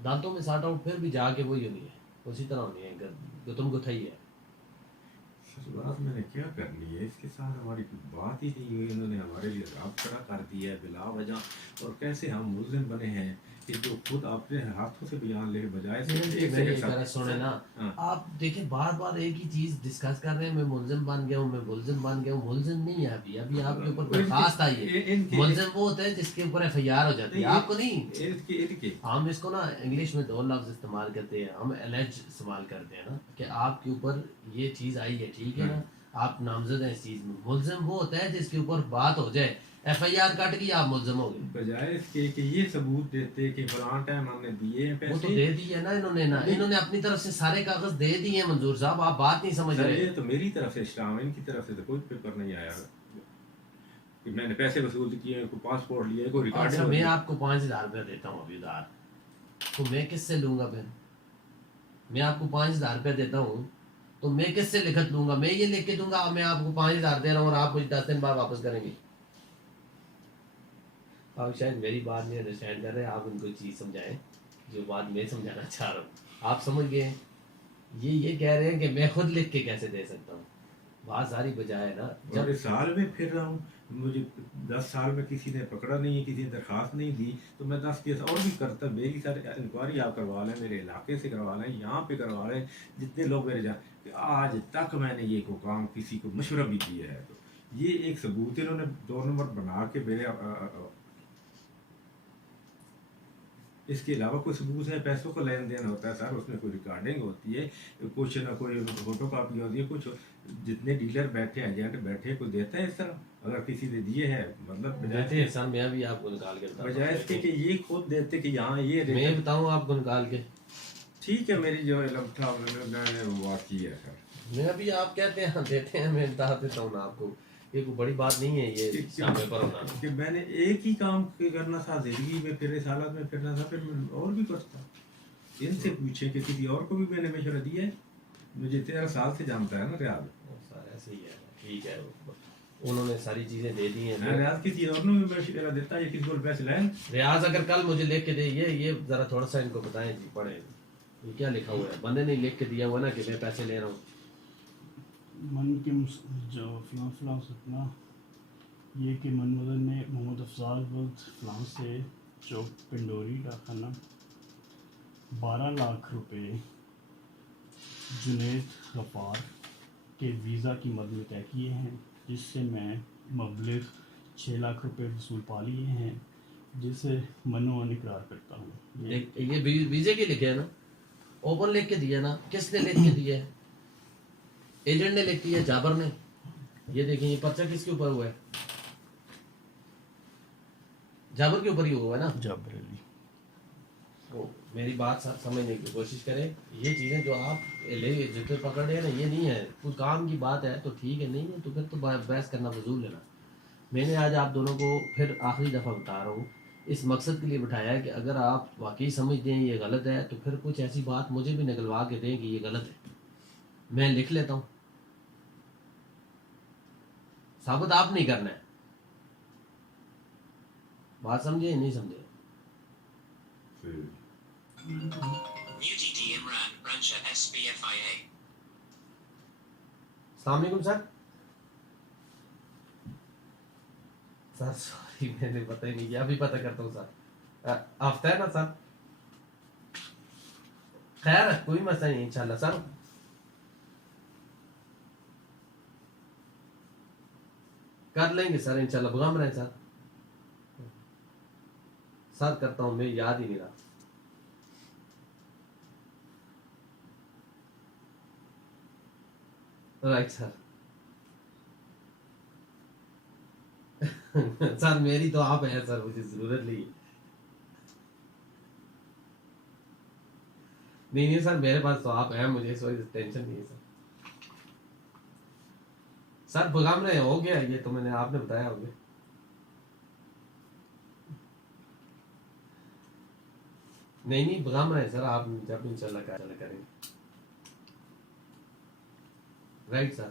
عدالتوں میں سارٹ آؤٹ پھر بھی جا کے وہی ہونی ہے, اسی طرح ہونی ہے, گتم گتھائی ہے. بات میں نے کیا کرنی ہے, اس کے ساتھ ہماری کوئی بات ہی نہیں ہوئی, انہوں نے ہمارے لیے راب کھڑا کر دیا ہے بلا وجہ, اور کیسے ہم ملزم بنے ہیں کہ جو خود اپنے ہاتھوں سے بیان لے بجائے سنیں نا, آپ دیکھیں بار بار ایک ہی چیز ڈسکس کر رہے ہیں, میں ملزم بن گیا ہوں, میں ملزم بن گیا ہوں. ملزم نہیں ہے ابھی, ابھی آپ کے اوپر درخواست آئی ہے. ملزم وہ ہوتا ہے جس کے اوپر ایف آئی آر ہو جاتی ہے, آپ کو نہیں. ہم اس کو نا انگلش میں 2 لفظ استعمال کرتے ہیں, ہم الج استعمال کرتے ہیں نا, کہ آپ کے اوپر یہ چیز آئی ہے, ٹھیک ہے نا, آپ نامزد ہیں اس چیز میں. ملزم وہ ہوتا ہے جس کے اوپر بات ہو جائے, ایف آئی آر کٹ گئی آپ ملزم ہو گئے. بجائے اس کے کہ یہ ثبوت دیتے کہ فلاں ٹائم ہم نے دیے ہیں وہ پیسے, تو دے دیے نا انہوں نے, نا انہوں نے اپنی طرف سے سارے کاغذ دے دیے ہیں منظور صاحب, آپ بات نہیں سمجھ رہے. یہ تو میری طرف سے اسلام, ان کی طرف سے تو کوئی پیپر نہیں آیا کہ میں نے پیسے وصول کیے, کوئی پاسپورٹ لیے, کوئی اچھا ریکارڈنگ. میں آپ کو 5,000 روپے دیتا ہوں ابھی ادھار, تو میں کس سے لوں گا؟ پھر میں آپ کو 5,000 روپے دیتا ہوں تو میں کس سے لکھت لوں گا؟ میں یہ لکھ کے دوں گا میں آپ کو 5,000 دے رہا ہوں اور آپ مجھے 10 دن بعد واپس کریں گے. آپ شاید میری بات نہیں انڈرسٹینڈ کر رہے, آپ ان کو چیز سمجھائیں جو بات میں سمجھانا چاہ رہا ہوں. آپ سمجھ گئے, یہ کہہ رہے ہیں کہ میں خود لکھ کے کیسے دے سکتا ہوں. بات ساری بجائے نا, جب سال میں پھر رہا ہوں, مجھے 10 سال میں کسی نے پکڑا نہیں ہے, کسی نے درخواست نہیں دی, تو میں 10 کیس اور بھی کرتا. میری سارے انکوائری آپ کروا لیں, میرے علاقے سے کروا لیں, یہاں پہ کروا لیں, جتنے لوگ میرے جائیں, کہ آج تک میں نے یہ کو کام کسی کو مشورہ بھی کیا ہے. تو یہ ایک ثبوت انہوں نے 2 نمبر بنا کے میرے, اس کے علاوہ کوئی ثبوت ہے؟ پیسوں کا لین دین ہوتا ہے سر, اس میں کوئی ریکارڈنگ ہوتی ہے, کچھ نہ کوئی فوٹو کاپی ہوتی ہے, کچھ جتنے ڈیلر بیٹھے ہیں, ایجنٹ بیٹھے, کوئی دیتا ہے اس طرح؟ اگر کسی نے دیے ہیں مطلب دیتے ہیں سر, میں بھی آپ کو نکال کے بجائے اس کے کہ یہ خود دیتے کہ یہاں یہ میں بتاؤں آپ کو نکال کے. ٹھیک ہے, میری جو علم تھا میں نے وہ بات کی ہے سر. میں ابھی آپ کہتے ہیں دیتے ہیں, میں بتا دیتا ہوں نا آپ کو, یہ کوئی بڑی بات نہیں ہے یہ سامنے پر ہونا. کہ میں نے ایک ہی کام کرنا تھا زندگی میں, پھر رسالت میں پھرنا تھا, پھر میں اور بھی کچھ تھا. ان سے پوچھیں کہ کسی اور کو بھی میں نے مشورہ دیا ہے, مجھے 13 سال سے جانتا ہے نا ریاض. سر ایسے ہی ہے, ٹھیک ہے, انہوں نے ساری چیزیں دے دی ہیں. میں ریاض کسی اور نے بھی مشورہ دیتا ہے, یا کسی کو پیسے لائیں. ریاض اگر کل مجھے لکھ کے دے, یہ ذرا تھوڑا سا ان کو بتائیں جی, پڑھیں یہ کیا لکھا ہوا ہے. بندے نے لکھ کے دیا ہوا نا کہ میں پیسے لے رہا ہوں. من کے جو فلاں سکنا یہ کہ من مدن نے محمد افضال ولد فلاں سے چوک پنڈوری ڈاکخانہ 12 لاکھ روپے جنید غفار کے ویزا کی مد میں طے کیے ہیں, جس سے میں مبلغ 6 لاکھ روپے وصول پا لیے ہیں, جسے منوان اقرار کرتا ہوں. یہ ویزے کے لکھے ہے نا, اوپن لکھ کے دیا نا, کس نے لکھ کے دیا ہے؟ ایجنٹ نے لکھ دیا, جابر نے. یہ دیکھیں یہ پرچہ کس کے اوپر ہوا ہے؟ جابر کے اوپر ہی ہوا ہے نا. جابر علی. میری بات سمجھنے کی کوشش کریں, یہ چیزیں جو آپ جتنے پکڑ رہے ہیں نا, یہ نہیں ہے. کوئی کام کی بات ہے تو ٹھیک ہے, نہیں ہے تو پھر تو بحث کرنا فضول ہے نا. میں نے آج آپ دونوں کو پھر آخری دفعہ بتا رہا ہوں, اس مقصد کے لیے بٹھایا ہے کہ اگر آپ واقعی سمجھتے ہیں یہ غلط ہے تو پھر کچھ ایسی بات مجھے بھی نکلوا کے دیں کہ یہ غلط ہے, میں لکھ لیتا ہوں. ثابت آپ نہیں کرنا ہے. بات سمجھے نہیں سمجھے؟ السلام علیکم سر. سر سوری میں نے پتہ ہی نہیں کیا, ابھی پتہ کرتا ہوں سر. ہفتہ ہے نا سر, خیر کوئی مسئلہ نہیں انشاءاللہ سر. کر لیں گے سر انشاءاللہ, بغم رہے سر. سر کرتا ہوں, میں یاد ہی نہیں رہا. Right sir. سر میری تو آپ ہیں سر, مجھے ضرورت نہیں ہے. نہیں سر میرے پاس تو آپ ہیں, مجھے اس وقت ٹینشن نہیں ہے سر. سر بغام رہے ہو گیا یہ تو میں نے آپ نے بتایا ہوگا. نہیں بغام رہے سر, آپ جب انشاءاللہ کریں گے. Right sir.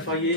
FIA,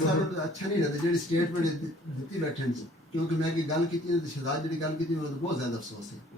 ਸਰ ਅੱਛਾ ਨਹੀਂ ਲੱਗਦਾ ਜਿਹੜੀ ਸਟੇਟਮੈਂਟ ਦਿੱਤੀ ਬੈਠਣ ਚ, ਕਿਉਂਕਿ ਮੈਂ ਕੀ ਗੱਲ ਕੀਤੀ ਹੈ ਤੇ ਸ਼ਹਜ਼ਾਦ ਜਿਹੜੀ ਗੱਲ ਕੀਤੀ ਮੈਨੂੰ ਬਹੁਤ ਜ਼ਿਆਦਾ ਅਫਸੋਸ ਹੈ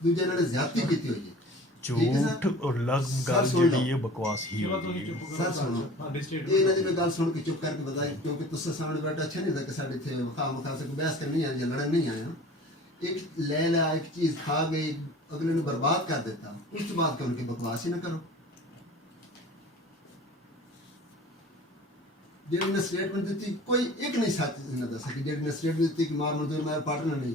ਦੂਜੇ ਇਹਨਾਂ ਨੇ ਜ਼ਿਆਦਤੀ ਕੀਤੀ ਹੋਈ ਹੈ। ਠੀਕ ਹੈ ਝੂਠ ਸਰ। ਔਰ ਲਗ ਸਰ ਗੱਲ ਸੁਣ ਲਓ। ਜਿਹੜੀ ਹੈ ਬਕਵਾਸ ਹੀ ਹੋਈ ਹੈ। ਸਰ ਸੁਣੋ, ਇਹ ਇਹਨਾਂ ਦੀ ਮੈਂ ਗੱਲ ਸੁਣ ਕੇ ਚੁੱਪ ਕਰਕੇ ਬਤਾਈ, ਕਿਉਂਕਿ ਤੁਸੀਂ ਸਾਹਮਣੇ ਬੈਠਾ ਅੱਛਾ ਨਹੀਂ ਲੱਗਦਾ ਕਿ ਸਾਡੇ ਇੱਥੇ ਮਖਾ ਸੇ ਬਹਿਸ ਕਰਨੀ ਆ ਜਾਂ ਲੜਨ ਨਹੀਂ ਆਇਆ। ਇੱਕ ਲੈ ਲਿਆ, ਇੱਕ ਚੀਜ਼ ਖਾ ਗਏ, ਅਗਲੇ ਨੂੰ ਬਰਬਾਦ ਕਰ ਦਿੱਤਾ, ਉਸ ਤੋਂ ਬਾਅਦ ਕਿ ਉਨਕੀ ਬਕਵਾਸ ਹੀ ਨਾ ਕਰੋ। ਜਿਹੜੀ ਨੇ ਸਟੇਟਮੈਂਟ ਦਿੱਤੀ ਕੋਈ ਇੱਕ ਨਹੀਂ ਸੱਚ ਨਾ ਦੱਸ ਸਕੀ। ਜਿਹੜੀ ਨੇ ਸਟੇਟਮੈਂਟ ਦਿੱਤੀ ਕਿ ਮਾਰ ਮਜ਼ਦੂਰ ਮੇਰਾ ਪਾਰਟਨਰ ਨਹੀਂ,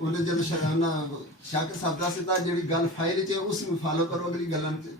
ਉਹਨੇ ਜਦ ਸ਼ਰਾਨਾ ਸ਼ਾਕਿਰ ਸਾਹਿਬ ਦਾ ਸਿੱਧਾ ਜਿਹੜੀ ਗੱਲ ਫਾਈਲ ਚ ਉਸ ਨੂੰ ਫਾਲੋ ਕਰੋ, ਅਗਲੀ ਗੱਲਾਂ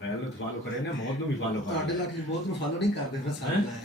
ਪਹਿਲੇ ਤਾਂ ਫਾਲੋ ਕਰੇ ਨਾ, ਮੌਤ ਨੂੰ ਵੀ ਫਾਲੋ ਕਰ ਤੁਹਾਡੇ ਲੈ। ਇਲਾਕੇ ਚ ਬਹੁਤ ਨੂੰ ਫਾਲੋ ਨਹੀਂ ਕਰਦੇ ਫਿਰ ਸਾਰੇ ਲਾਇਆ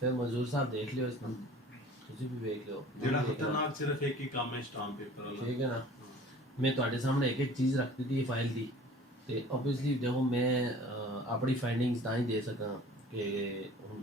ਫਿਰ ਮਜ਼ਦੂਰ ਸਾਹਿਬ ਦੇਖ ਲਿਓ ਇਸ ਨੂੰ, ਤੁਸੀਂ ਵੀ ਵੇਖ ਲਿਓ। ਜਿਹੜਾ ਖਤਰਨਾਕ ਸਿਰਫ ਇੱਕ ਹੀ ਕੰਮ ਹੈ ਸਟਾਂਪ ਪੇਪਰ ਵਾਲਾ। ਠੀਕ ਹੈ ਨਾ। ਮੈਂ ਤੁਹਾਡੇ ਸਾਹਮਣੇ ਇੱਕ ਇੱਕ ਚੀਜ਼ ਰੱਖ ਦਿੱਤੀ ਹੈ ਫਾਈਲ ਦੀ, ਤੇ ਓਬਵੀਅਸਲੀ ਦੇਖੋ ਮੈਂ ਆਪਣੀ ਫਾਈਂਡਿੰਗਸ ਤਾਂ ਹੀ ਦੇ ਸਕਾਂ ਕਿ ਹੁਣ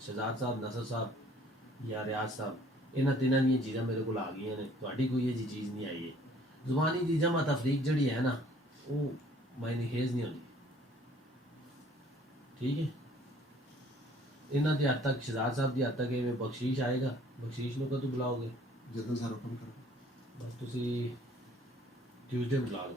ਸ਼ਹਜ਼ਾਦ ਸਾਹਿਬ, ਨਸਰ ਸਾਹਿਬ ਜਾਂ ਰਿਆਜ਼ ਸਾਹਿਬ, ਇਹਨਾਂ ਤਿੰਨਾਂ ਦੀਆਂ ਚੀਜ਼ਾਂ ਮੇਰੇ ਕੋਲ ਆ ਗਈਆਂ ਨੇ, ਤੁਹਾਡੀ ਕੋਈ ਇਹ ਚੀਜ਼ ਨਹੀਂ ਆਈ ਹੈ। ਜ਼ੁਬਾਨੀ ਦੀ ਜਮਾ ਤਫਰੀਕ ਜਿਹੜੀ ਹੈ ਨਾ ਉਹ ਮਾਇਨੇ ਖੇਜ਼ ਨਹੀਂ ਹੁੰਦੀ। ਠੀਕ ਹੈ, ਇਹਨਾਂ ਦੀ ਹੱਦ ਤੱਕ ਸ਼ਹਜ਼ਾਦ ਸਾਹਿਬ ਦੀ ਹੱਦ ਤੱਕ ਇਹ ਬਖਸ਼ੀਸ਼ ਆਏਗਾ। ਬਖਸ਼ੀਸ਼ ਨੂੰ ਕਦੋਂ ਬੁਲਾਓਗੇ? ਜਦੋਂ ਸਰ ਹੁਕਮ ਕਰੋ। ਬਸ ਤੁਸੀਂ ਟਿਊਜ਼ਡੇ ਬੁਲਾ ਲਓ।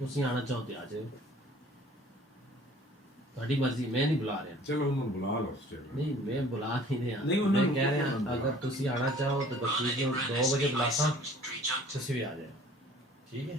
ਤੁਸੀਂ ਆਣਾ ਚਾਹੋ ਤੇ ਆ ਜਾਓ, ਤੁਹਾਡੀ ਮਰਜ਼ੀ, ਮੈਂ ਨਹੀਂ ਬੁਲਾ ਰਿਹਾ। ਚਲੋ ਉਹਨੂੰ ਬੁਲਾ ਲਓ ਸਟੇਟ ਨਹੀਂ ਮੈਂ ਬੁਲਾ ਨਹੀਂ ਰਿਹਾ, ਨਹੀਂ, ਉਹਨਾਂ ਮੈਂ ਨੂੰ ਕਹਿ ਰਿਹਾ ਬੁਲਾਓ। ਅਗਰ ਤੁਸੀਂ ਆਣਾ ਚਾਹੋ ਤਾਂ ਬਖਸ਼ੀਸ਼ ਨੂੰ 2 ਵਜੇ ਬੁਲਾਸਾਂ, ਤੁਸੀਂ ਵੀ ਆ ਜਾਓ। ਠੀਕ ਹੈ,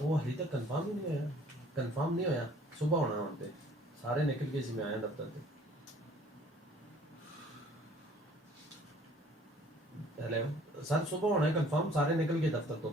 ਉਹ ਹਲੇ ਤੱਕ ਕਨਫਰਮ ਹੀ ਨਹੀਂ ਹੋਇਆ। ਕਨਫਰਮ ਨਹੀਂ ਹੋਇਆ, ਸਵੇਰ ਹੋਣਾ ਹੁਣ ਤੇ ਸਾਰੇ ਨਿਕਲ ਗਏ ਸੀ, ਮੈਂ ਆਇਆ ਦਫ਼ਤਰ ਤੇ। ਹੈਲੋ ਸਰ, ਸਵੇਰ ਹੋਣਾ ਕਨਫਰਮ, ਸਾਰੇ ਨਿਕਲ ਗਏ ਦਫ਼ਤਰ ਤੋਂ।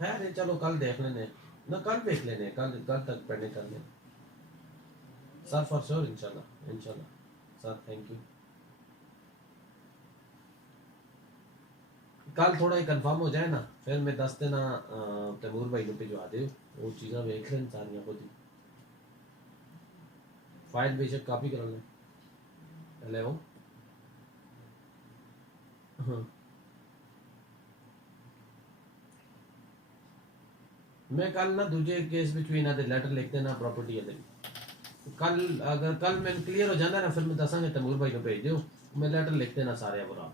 خیر ہے چلو کل دیکھ لینے نہ کل دیکھ لینے کل تک پینڈنگ کر لیں سر فار شیور انشاءاللہ سر تھینک یو کل تھوڑا ہی کنفرم ہو جائے نا پھر میں دس دینا تیمور بھائی کو بھجوا دے وہ چیزیں دیکھ لیں ساریاں خود ہی فائل بے شک کاپی کر لیں پہلے وہ ہاں میں کل نہ دوجے کیس بچوین آدھے لیٹر لکھ دینا پراپرٹی ہے کل اگر کل میں کلیئر ہو جانا نا پھر میں دساں گے تیمور بھائی کو بھیج دیو میں لیٹر لکھ دینا سارے برا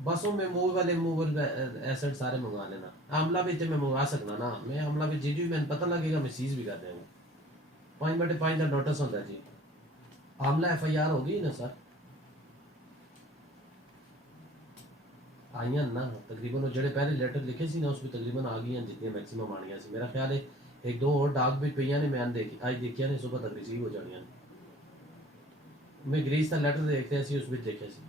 بسوں میں موویبل ایسٹ سارے منگوا لینا عملہ بھی میں منگوا سکنا نا میں عملہ بھی جی میں پتہ لگے گا میں سیز بھی کر دیں گا 5/5 کا نوٹس ہوتا ہے جی عملہ FIR ہوگی نا سر آئی ہیں نا تقریباً وہ جڑے پہلے لیٹر لکھے سی نا اس میں تقریباً آ گئی ہیں جتنی میکسیمم آنی سی میرا خیال ہے ایک دو اور ڈاک بھی پہ نے میں آج دیکھیا نے صبح تک ریسیو ہو جانی میں گریس کا لیٹر دیکھتے سی اس میں دیکھے سی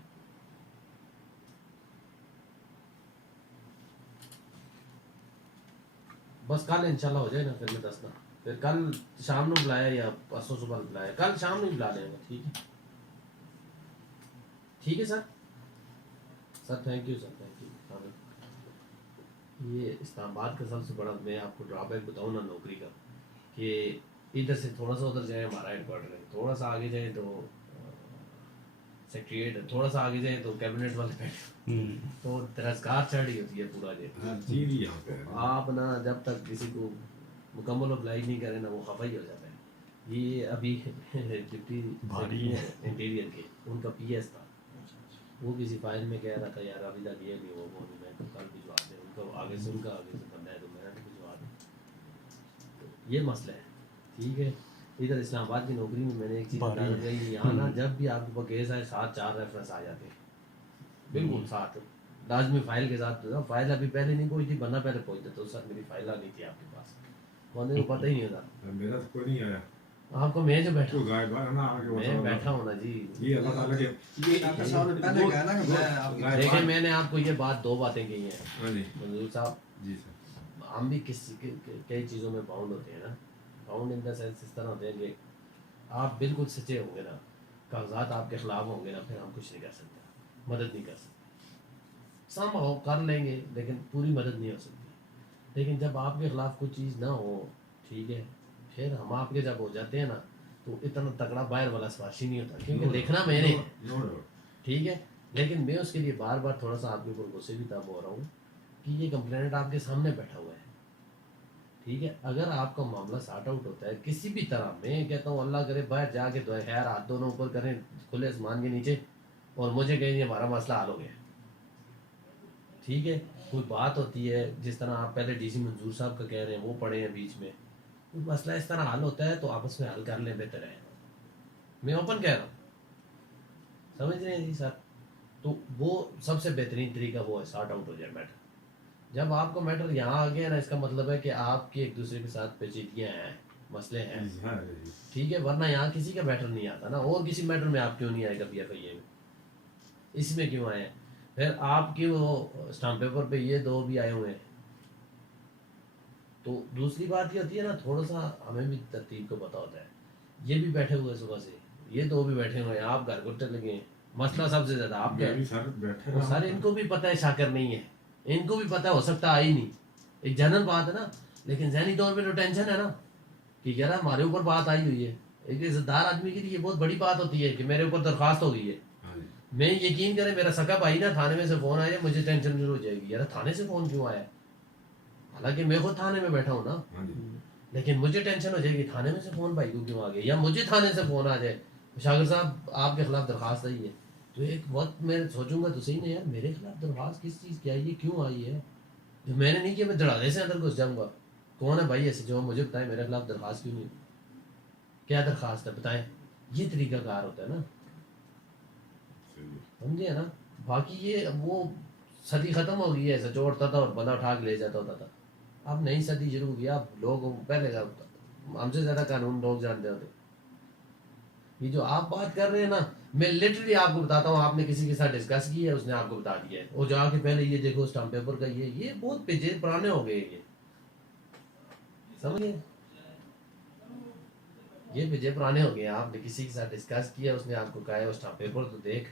بس کل انشاءاللہ ہو جائے نا پھر میں دسنا پھر کل شام نو بلایا یا پرسوں صبح بلایا کل شام نو بلا لیں گا ٹھیک ہے sir thank you sir thank you یہ اسلام آباد کا سب سے بڑا میں آپ کو ڈرا بیک بتاؤں نا نوکری کا کہ ادھر سے تھوڑا سا ادھر جائے ہمارا ہیڈ کوارٹر ہے تھوڑا سا آگے جائے تو سیکریٹریٹ ہے تھوڑا سا آگے جائے تو کیبنٹ والے بیٹھے تو ترسکار چڑھی ہوتی ہے پورا جی آپ نا جب تک کسی کو مکمل اپلائی نہیں کرے نا وہ خفا ہی ہو جاتا ہے یہ ابھی ڈپٹی انٹیریئر کے ان کا PS تھا وہ کسی فائل میں کہہ رہا تھا یار ابھی تک یہ نہیں وہ نہیں میں تو کل بھجوا دیں ان کو آگے سے ان کا آگے سے کرنا ہے تو میں نے بھجوا دوں یہ مسئلہ ہے ٹھیک ہے ادھر اسلام آباد کی نوکری میں میں نے ایک چیز بتا گئی یہاں نا جب بھی آپ کے پاس کیس آئے 7-4 ریفرنس آ جاتے ہیں بالکل 7 لازمی فائل کے ساتھ فائل ابھی پہلے نہیں کوئی تھی بننا پہلے پہنچتے تو سر میری فائل آ گئی تھی آپ کے پاس بندے کو پتہ ہی نہیں ہوتا میرا تو کوئی نہیں آیا آپ کو میں جو بیٹھا میں بیٹھا ہوں نا جی یہ اللہ تعالیٰ کے یہ آپ کے سامنے پہلے کہا نا کہ میں آپ کی دیکھیں میں نے آپ کو یہ بات 2 باتیں کہی ہیں ہاں جی منظور صاحب جی سر ہم بھی کئی چیزوں میں باؤنڈ ہوتے ہیں نا باؤنڈ ان دا سینس اس طرح ہوتے ہیں کہ آپ بالکل سچے ہوں گے نا کاغذات آپ کے خلاف ہوں گے نا پھر ہم کچھ نہیں کر سکتے مدد نہیں کر سکتے سم ہو کر لیں گے لیکن پوری مدد نہیں ہو سکتی لیکن جب آپ کے خلاف کوئی چیز نہ ہو ٹھیک ہے پھر ہم آپ کے جب ہو جاتے ہیں نا تو اتنا تکڑا باہر والا سفارشی نہیں ہوتا کیونکہ لکھنا میں نے ٹھیک ہے لیکن میں اس کے لیے بار بار تھوڑا سا آپ کے اوپر غصے بھی تب ہو رہا ہوں کہ یہ کمپلینٹ آپ کے سامنے بیٹھا ہوا ہے ٹھیک ہے اگر آپ کا معاملہ سارٹ آؤٹ ہوتا ہے کسی بھی طرح میں کہتا ہوں اللہ کرے باہر جا کے خیر ہاتھ دونوں اوپر کریں کھلے آسمان کے نیچے اور مجھے کہیں ہمارا مسئلہ حل ہو گیا ٹھیک ہے کوئی بات ہوتی ہے جس طرح آپ پہلے DC منظور صاحب کا کہہ رہے ہیں وہ پڑھے ہیں بیچ میں کوئی مسئلہ اس طرح حل ہوتا ہے تو آپس میں حل کر لیں بہتر ہے میں اوپن کہہ رہا ہوں سمجھ رہے ہیں جی سر تو وہ سب سے بہترین طریقہ وہ ہے سارٹ آؤٹ ہو جائے میٹر جب آپ کو میٹر یہاں آ گیا نا اس کا مطلب ہے کہ آپ کی ایک دوسرے کے ساتھ پیچیدگیاں ہیں مسئلے ہیں ٹھیک ہے ورنہ یہاں کسی کا میٹر نہیں آتا نا اور کسی میٹر میں آپ کیوں نہیں آئے گا PFIA میں اس میں کیوں آئے ہیں پھر آپ کی وہ اسٹامپ پیپر پہ یہ 2 بھی آئے ہوئے ہیں تو دوسری بات یہ ہوتی ہے نا تھوڑا سا ہمیں بھی ترتیب کو پتہ ہوتا ہے یہ بھی بیٹھے ہوئے صبح سے یہ 2 بھی بیٹھے ہوئے ہیں آپ گھر گھٹے لگے ہیں مسئلہ سب سے زیادہ آپ کا سارے ان کو بھی پتہ ہے شاکر نہیں ہے ان کو بھی پتہ ہو سکتا آئی نہیں ایک جنرل بات ہے نا لیکن ذہنی طور پہ تو ٹینشن ہے نا کہ یار ہمارے اوپر بات آئی ہوئی ہے ایک عزت دار آدمی کے لیے یہ بہت بڑی بات ہوتی ہے کہ میرے اوپر درخواست ہو گئی ہے میں یقین کریں میرا سکا بھائی نا تھانے میں سے فون آیا مجھے ٹینشن شروع ہو جائے گی یار تھانے سے فون کیوں آیا حالانکہ میں خود تھانے میں بیٹھا ہوں نا لیکن مجھے ٹینشن ہو جائے گی تھانے میں سے فون بھائی کو کیوں آ گیا یا مجھے تھانے سے فون آ جائے شاگر صاحب آپ کے خلاف درخواست آئی ہے تو ایک وقت میں سوچوں گا تو صحیح نہیں یار میرے خلاف درخواست کس چیز کی آئی ہے کیوں آئی ہے جو میں نے نہیں کیا میں دڑادے سے اندر گھس جاؤں گا کون ہے بھائی ایسے جو مجھے بتائیں میرے خلاف درخواست کیوں نہیں کیا درخواست ہے بتائیں یہ طریقہ کار ہوتا ہے نا سمجھے نا باقی یہ وہ صدی ختم ہو گئی ہے ایسا جو اٹھتا تھا اور بندہ اٹھا کے لے جاتا ہوتا تھا اب نئی صدی شروع ہو گیا اب لوگ پہلے کا ہم سے زیادہ قانون لوگ جانتے ہوتے یہ جو آپ بات کر رہے ہیں نا، میں لٹرلی آپ کو بتاتا ہوں، آپ نے کسی کے ساتھ ڈسکس کیا ہے، اس نے آپ کو بتا دیا ہے، وہ جا کے پہلے یہ دیکھو اسٹامپ پیپر کا یہ بہت پیجے پرانے ہو گئے، یہ سمجھے، یہ پیجے پرانے ہو گئے، آپ نے کسی کے ساتھ ڈسکس کیا، اس نے آپ کو کہا ہے اسٹامپ پیپر تو دیکھ،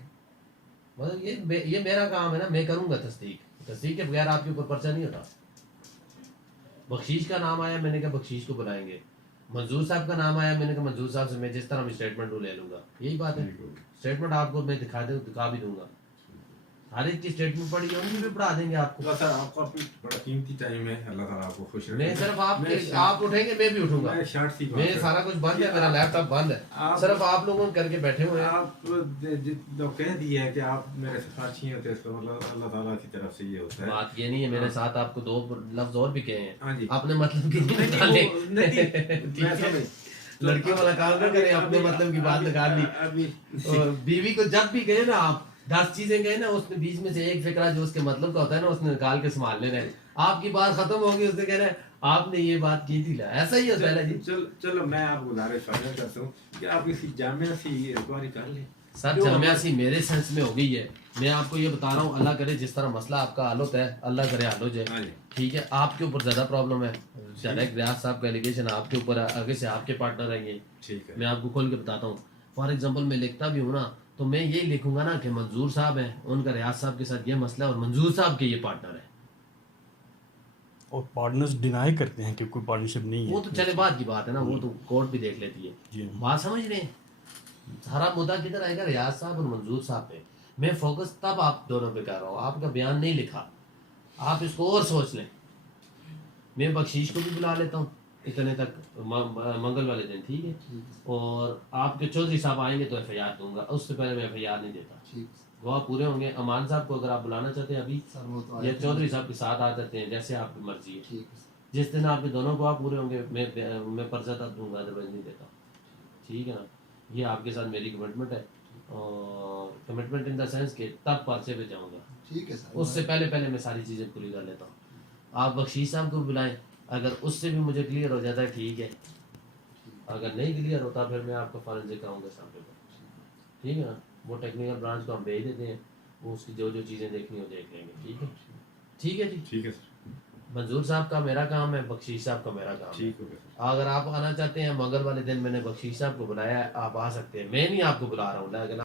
مطلب یہ میرا کام ہے نا، میں کروں گا تصدیق کے بغیر آپ کے اوپر پرچہ نہیں ہوتا. بخشیش کا نام آیا، میں نے کہا بخشیش کو بلائیں گے. منظور صاحب کا نام آیا، میں نے کہا منظور صاحب سے میں جس طرح اسٹیٹمنٹ لے لوں گا. یہی بات ہے، اسٹیٹمنٹ آپ کو میں دکھا بھی دوں گا، ہر ایک کی اسٹیٹمنٹ پڑھی ہے، ان کی بھی پڑھا دیں گے آپ کو. سر آپ کا بڑا قیمتی ٹائم ہے، اللہ تعالیٰ آپ کو خوش رکھے. میں صرف آپ اٹھیں گے میں بھی اٹھوں گا، میں سارا کچھ بند ہے، میرا لیپ ٹاپ بند ہے، صرف آپ لوگوں کر کے بیٹھے ہوئے ہیں. آپ جو کہہ دیا ہے کہ آپ میرے سفارشی ہوتے ہیں، اس کا مطلب اللہ تعالیٰ کی طرف سے یہ ہوتا ہے. بات یہ نہیں ہے، میرے ساتھ آپ کو 2 لفظ اور بھی کہے ہیں، ہاں جی، اپنے مطلب کی نہیں ڈالے. لڑکیوں والا کام نہ کریں، اپنے مطلب کی بات نکال لی. اور بیوی کو جب بھی کہے نا آپ 10 چیزیں کہیں نا، اس میں بیچ میں سے ایک فکرہ جو اس کے مطلب کا ہوتا ہے نا، اس نے نکال کے سنبھال لینا ہے. آپ کی بات ختم ہوگی، اس نے کہنا ہے آپ نے یہ بات کی تھی، ایسا ہی ہوتا ہے جی. چلو میں آپ کو گزارش فائنل کرتا ہوں کہ آپ کسی جامعہ سے انکوائری کر لیں. سر جامعہ سی میرے سینس میں ہو گئی ہے، میں آپ کو یہ بتا رہا ہوں، اللہ کرے جس طرح مسئلہ آپ کا حل ہوتا ہے، اللہ کرے حل ہو جائے. ٹھیک ہے، آپ کے اوپر زیادہ پرابلم ہے، ڈائریکٹ ریاض صاحب کا ایلیگیشن آپ کے اوپر ہے، آگے سے آپ کے پارٹنر ہیں یہ. ٹھیک ہے، میں آپ کو کھول کے بتاتا ہوں. فار ایگزامپل میں لکھتا بھی ہوں نا، تو میں یہی لکھوں گا نا کہ منظور صاحب ہیں، ان کا ریاض صاحب کے ساتھ یہ مسئلہ ہے، اور منظور صاحب کے یہ پارٹنر ہے. اور پارٹنرز ڈینائی کرتے ہیں کہ کوئی پارٹنرشپ نہیں ہے. وہ تو چلے بعد کی بات ہے نا، وہ تو کورٹ بھی دیکھ لیتی ہے. جی بات سمجھ رہے ہیں، سارا مدعا کدھر آئے گا؟ ریاض صاحب اور منظور صاحب پہ. میں فوکس تب آپ دونوں پہ کر رہا ہوں، آپ کا بیان نہیں لکھا، آپ اس کو اور سوچ لیں. میں بخشیش کو بھی بلا لیتا ہوں اتنے تک منگل والے دن، ٹھیک ہے، اور آپ کے چودھری صاحب آئیں گے تو ایف آئی آر دوں گا، اس سے پہلے میں ایف آئی آر نہیں دیتا. گواہ پورے ہوں گے. امان صاحب کو اگر آپ بلانا چاہتے ہیں ابھی، یا چودھری صاحب کے ساتھ آ جاتے ہیں، جیسے آپ کی مرضی ہے. جس دن آپ کے دونوں گواہ پورے ہوں گے میں پرچہ تب دوں گا، ادروائز نہیں دیتا. ٹھیک ہے نا، یہ آپ کے ساتھ میری کمٹمنٹ ہے، اور کمٹمنٹ ان دا سینس کہ تب پرچے پہ جاؤں گا. ٹھیک ہے سر، اس سے پہلے میں ساری چیزیں پوری کر لیتا ہوں. آپ بخشیش صاحب کو بلائیں، اگر اس سے بھی مجھے کلیئر ہو جاتا ہے ٹھیک ہے، اگر نہیں کلیئر ہوتا پھر میں آپ کو فارنسک کراؤں گا سامنے پر. ٹھیک ہے نا، وہ ٹیکنیکل برانچ کو ہم بھیج دیتے ہیں، وہ اس کی جو چیزیں دیکھنی ہو دیکھ لیں گے. ٹھیک ہے، ٹھیک ہے جی. ٹھیک ہے سر، منظور صاحب کا میرا کام ہے، بخشیش صاحب کا میرا کام ہے. ٹھیک ہو گیا سر. اگر آپ آنا چاہتے ہیں، منگل والے دن میں نے بخشیش صاحب کو بلایا ہے، آپ آ سکتے ہیں. میں نہیں آپ کو بلا رہا ہوں، لیکن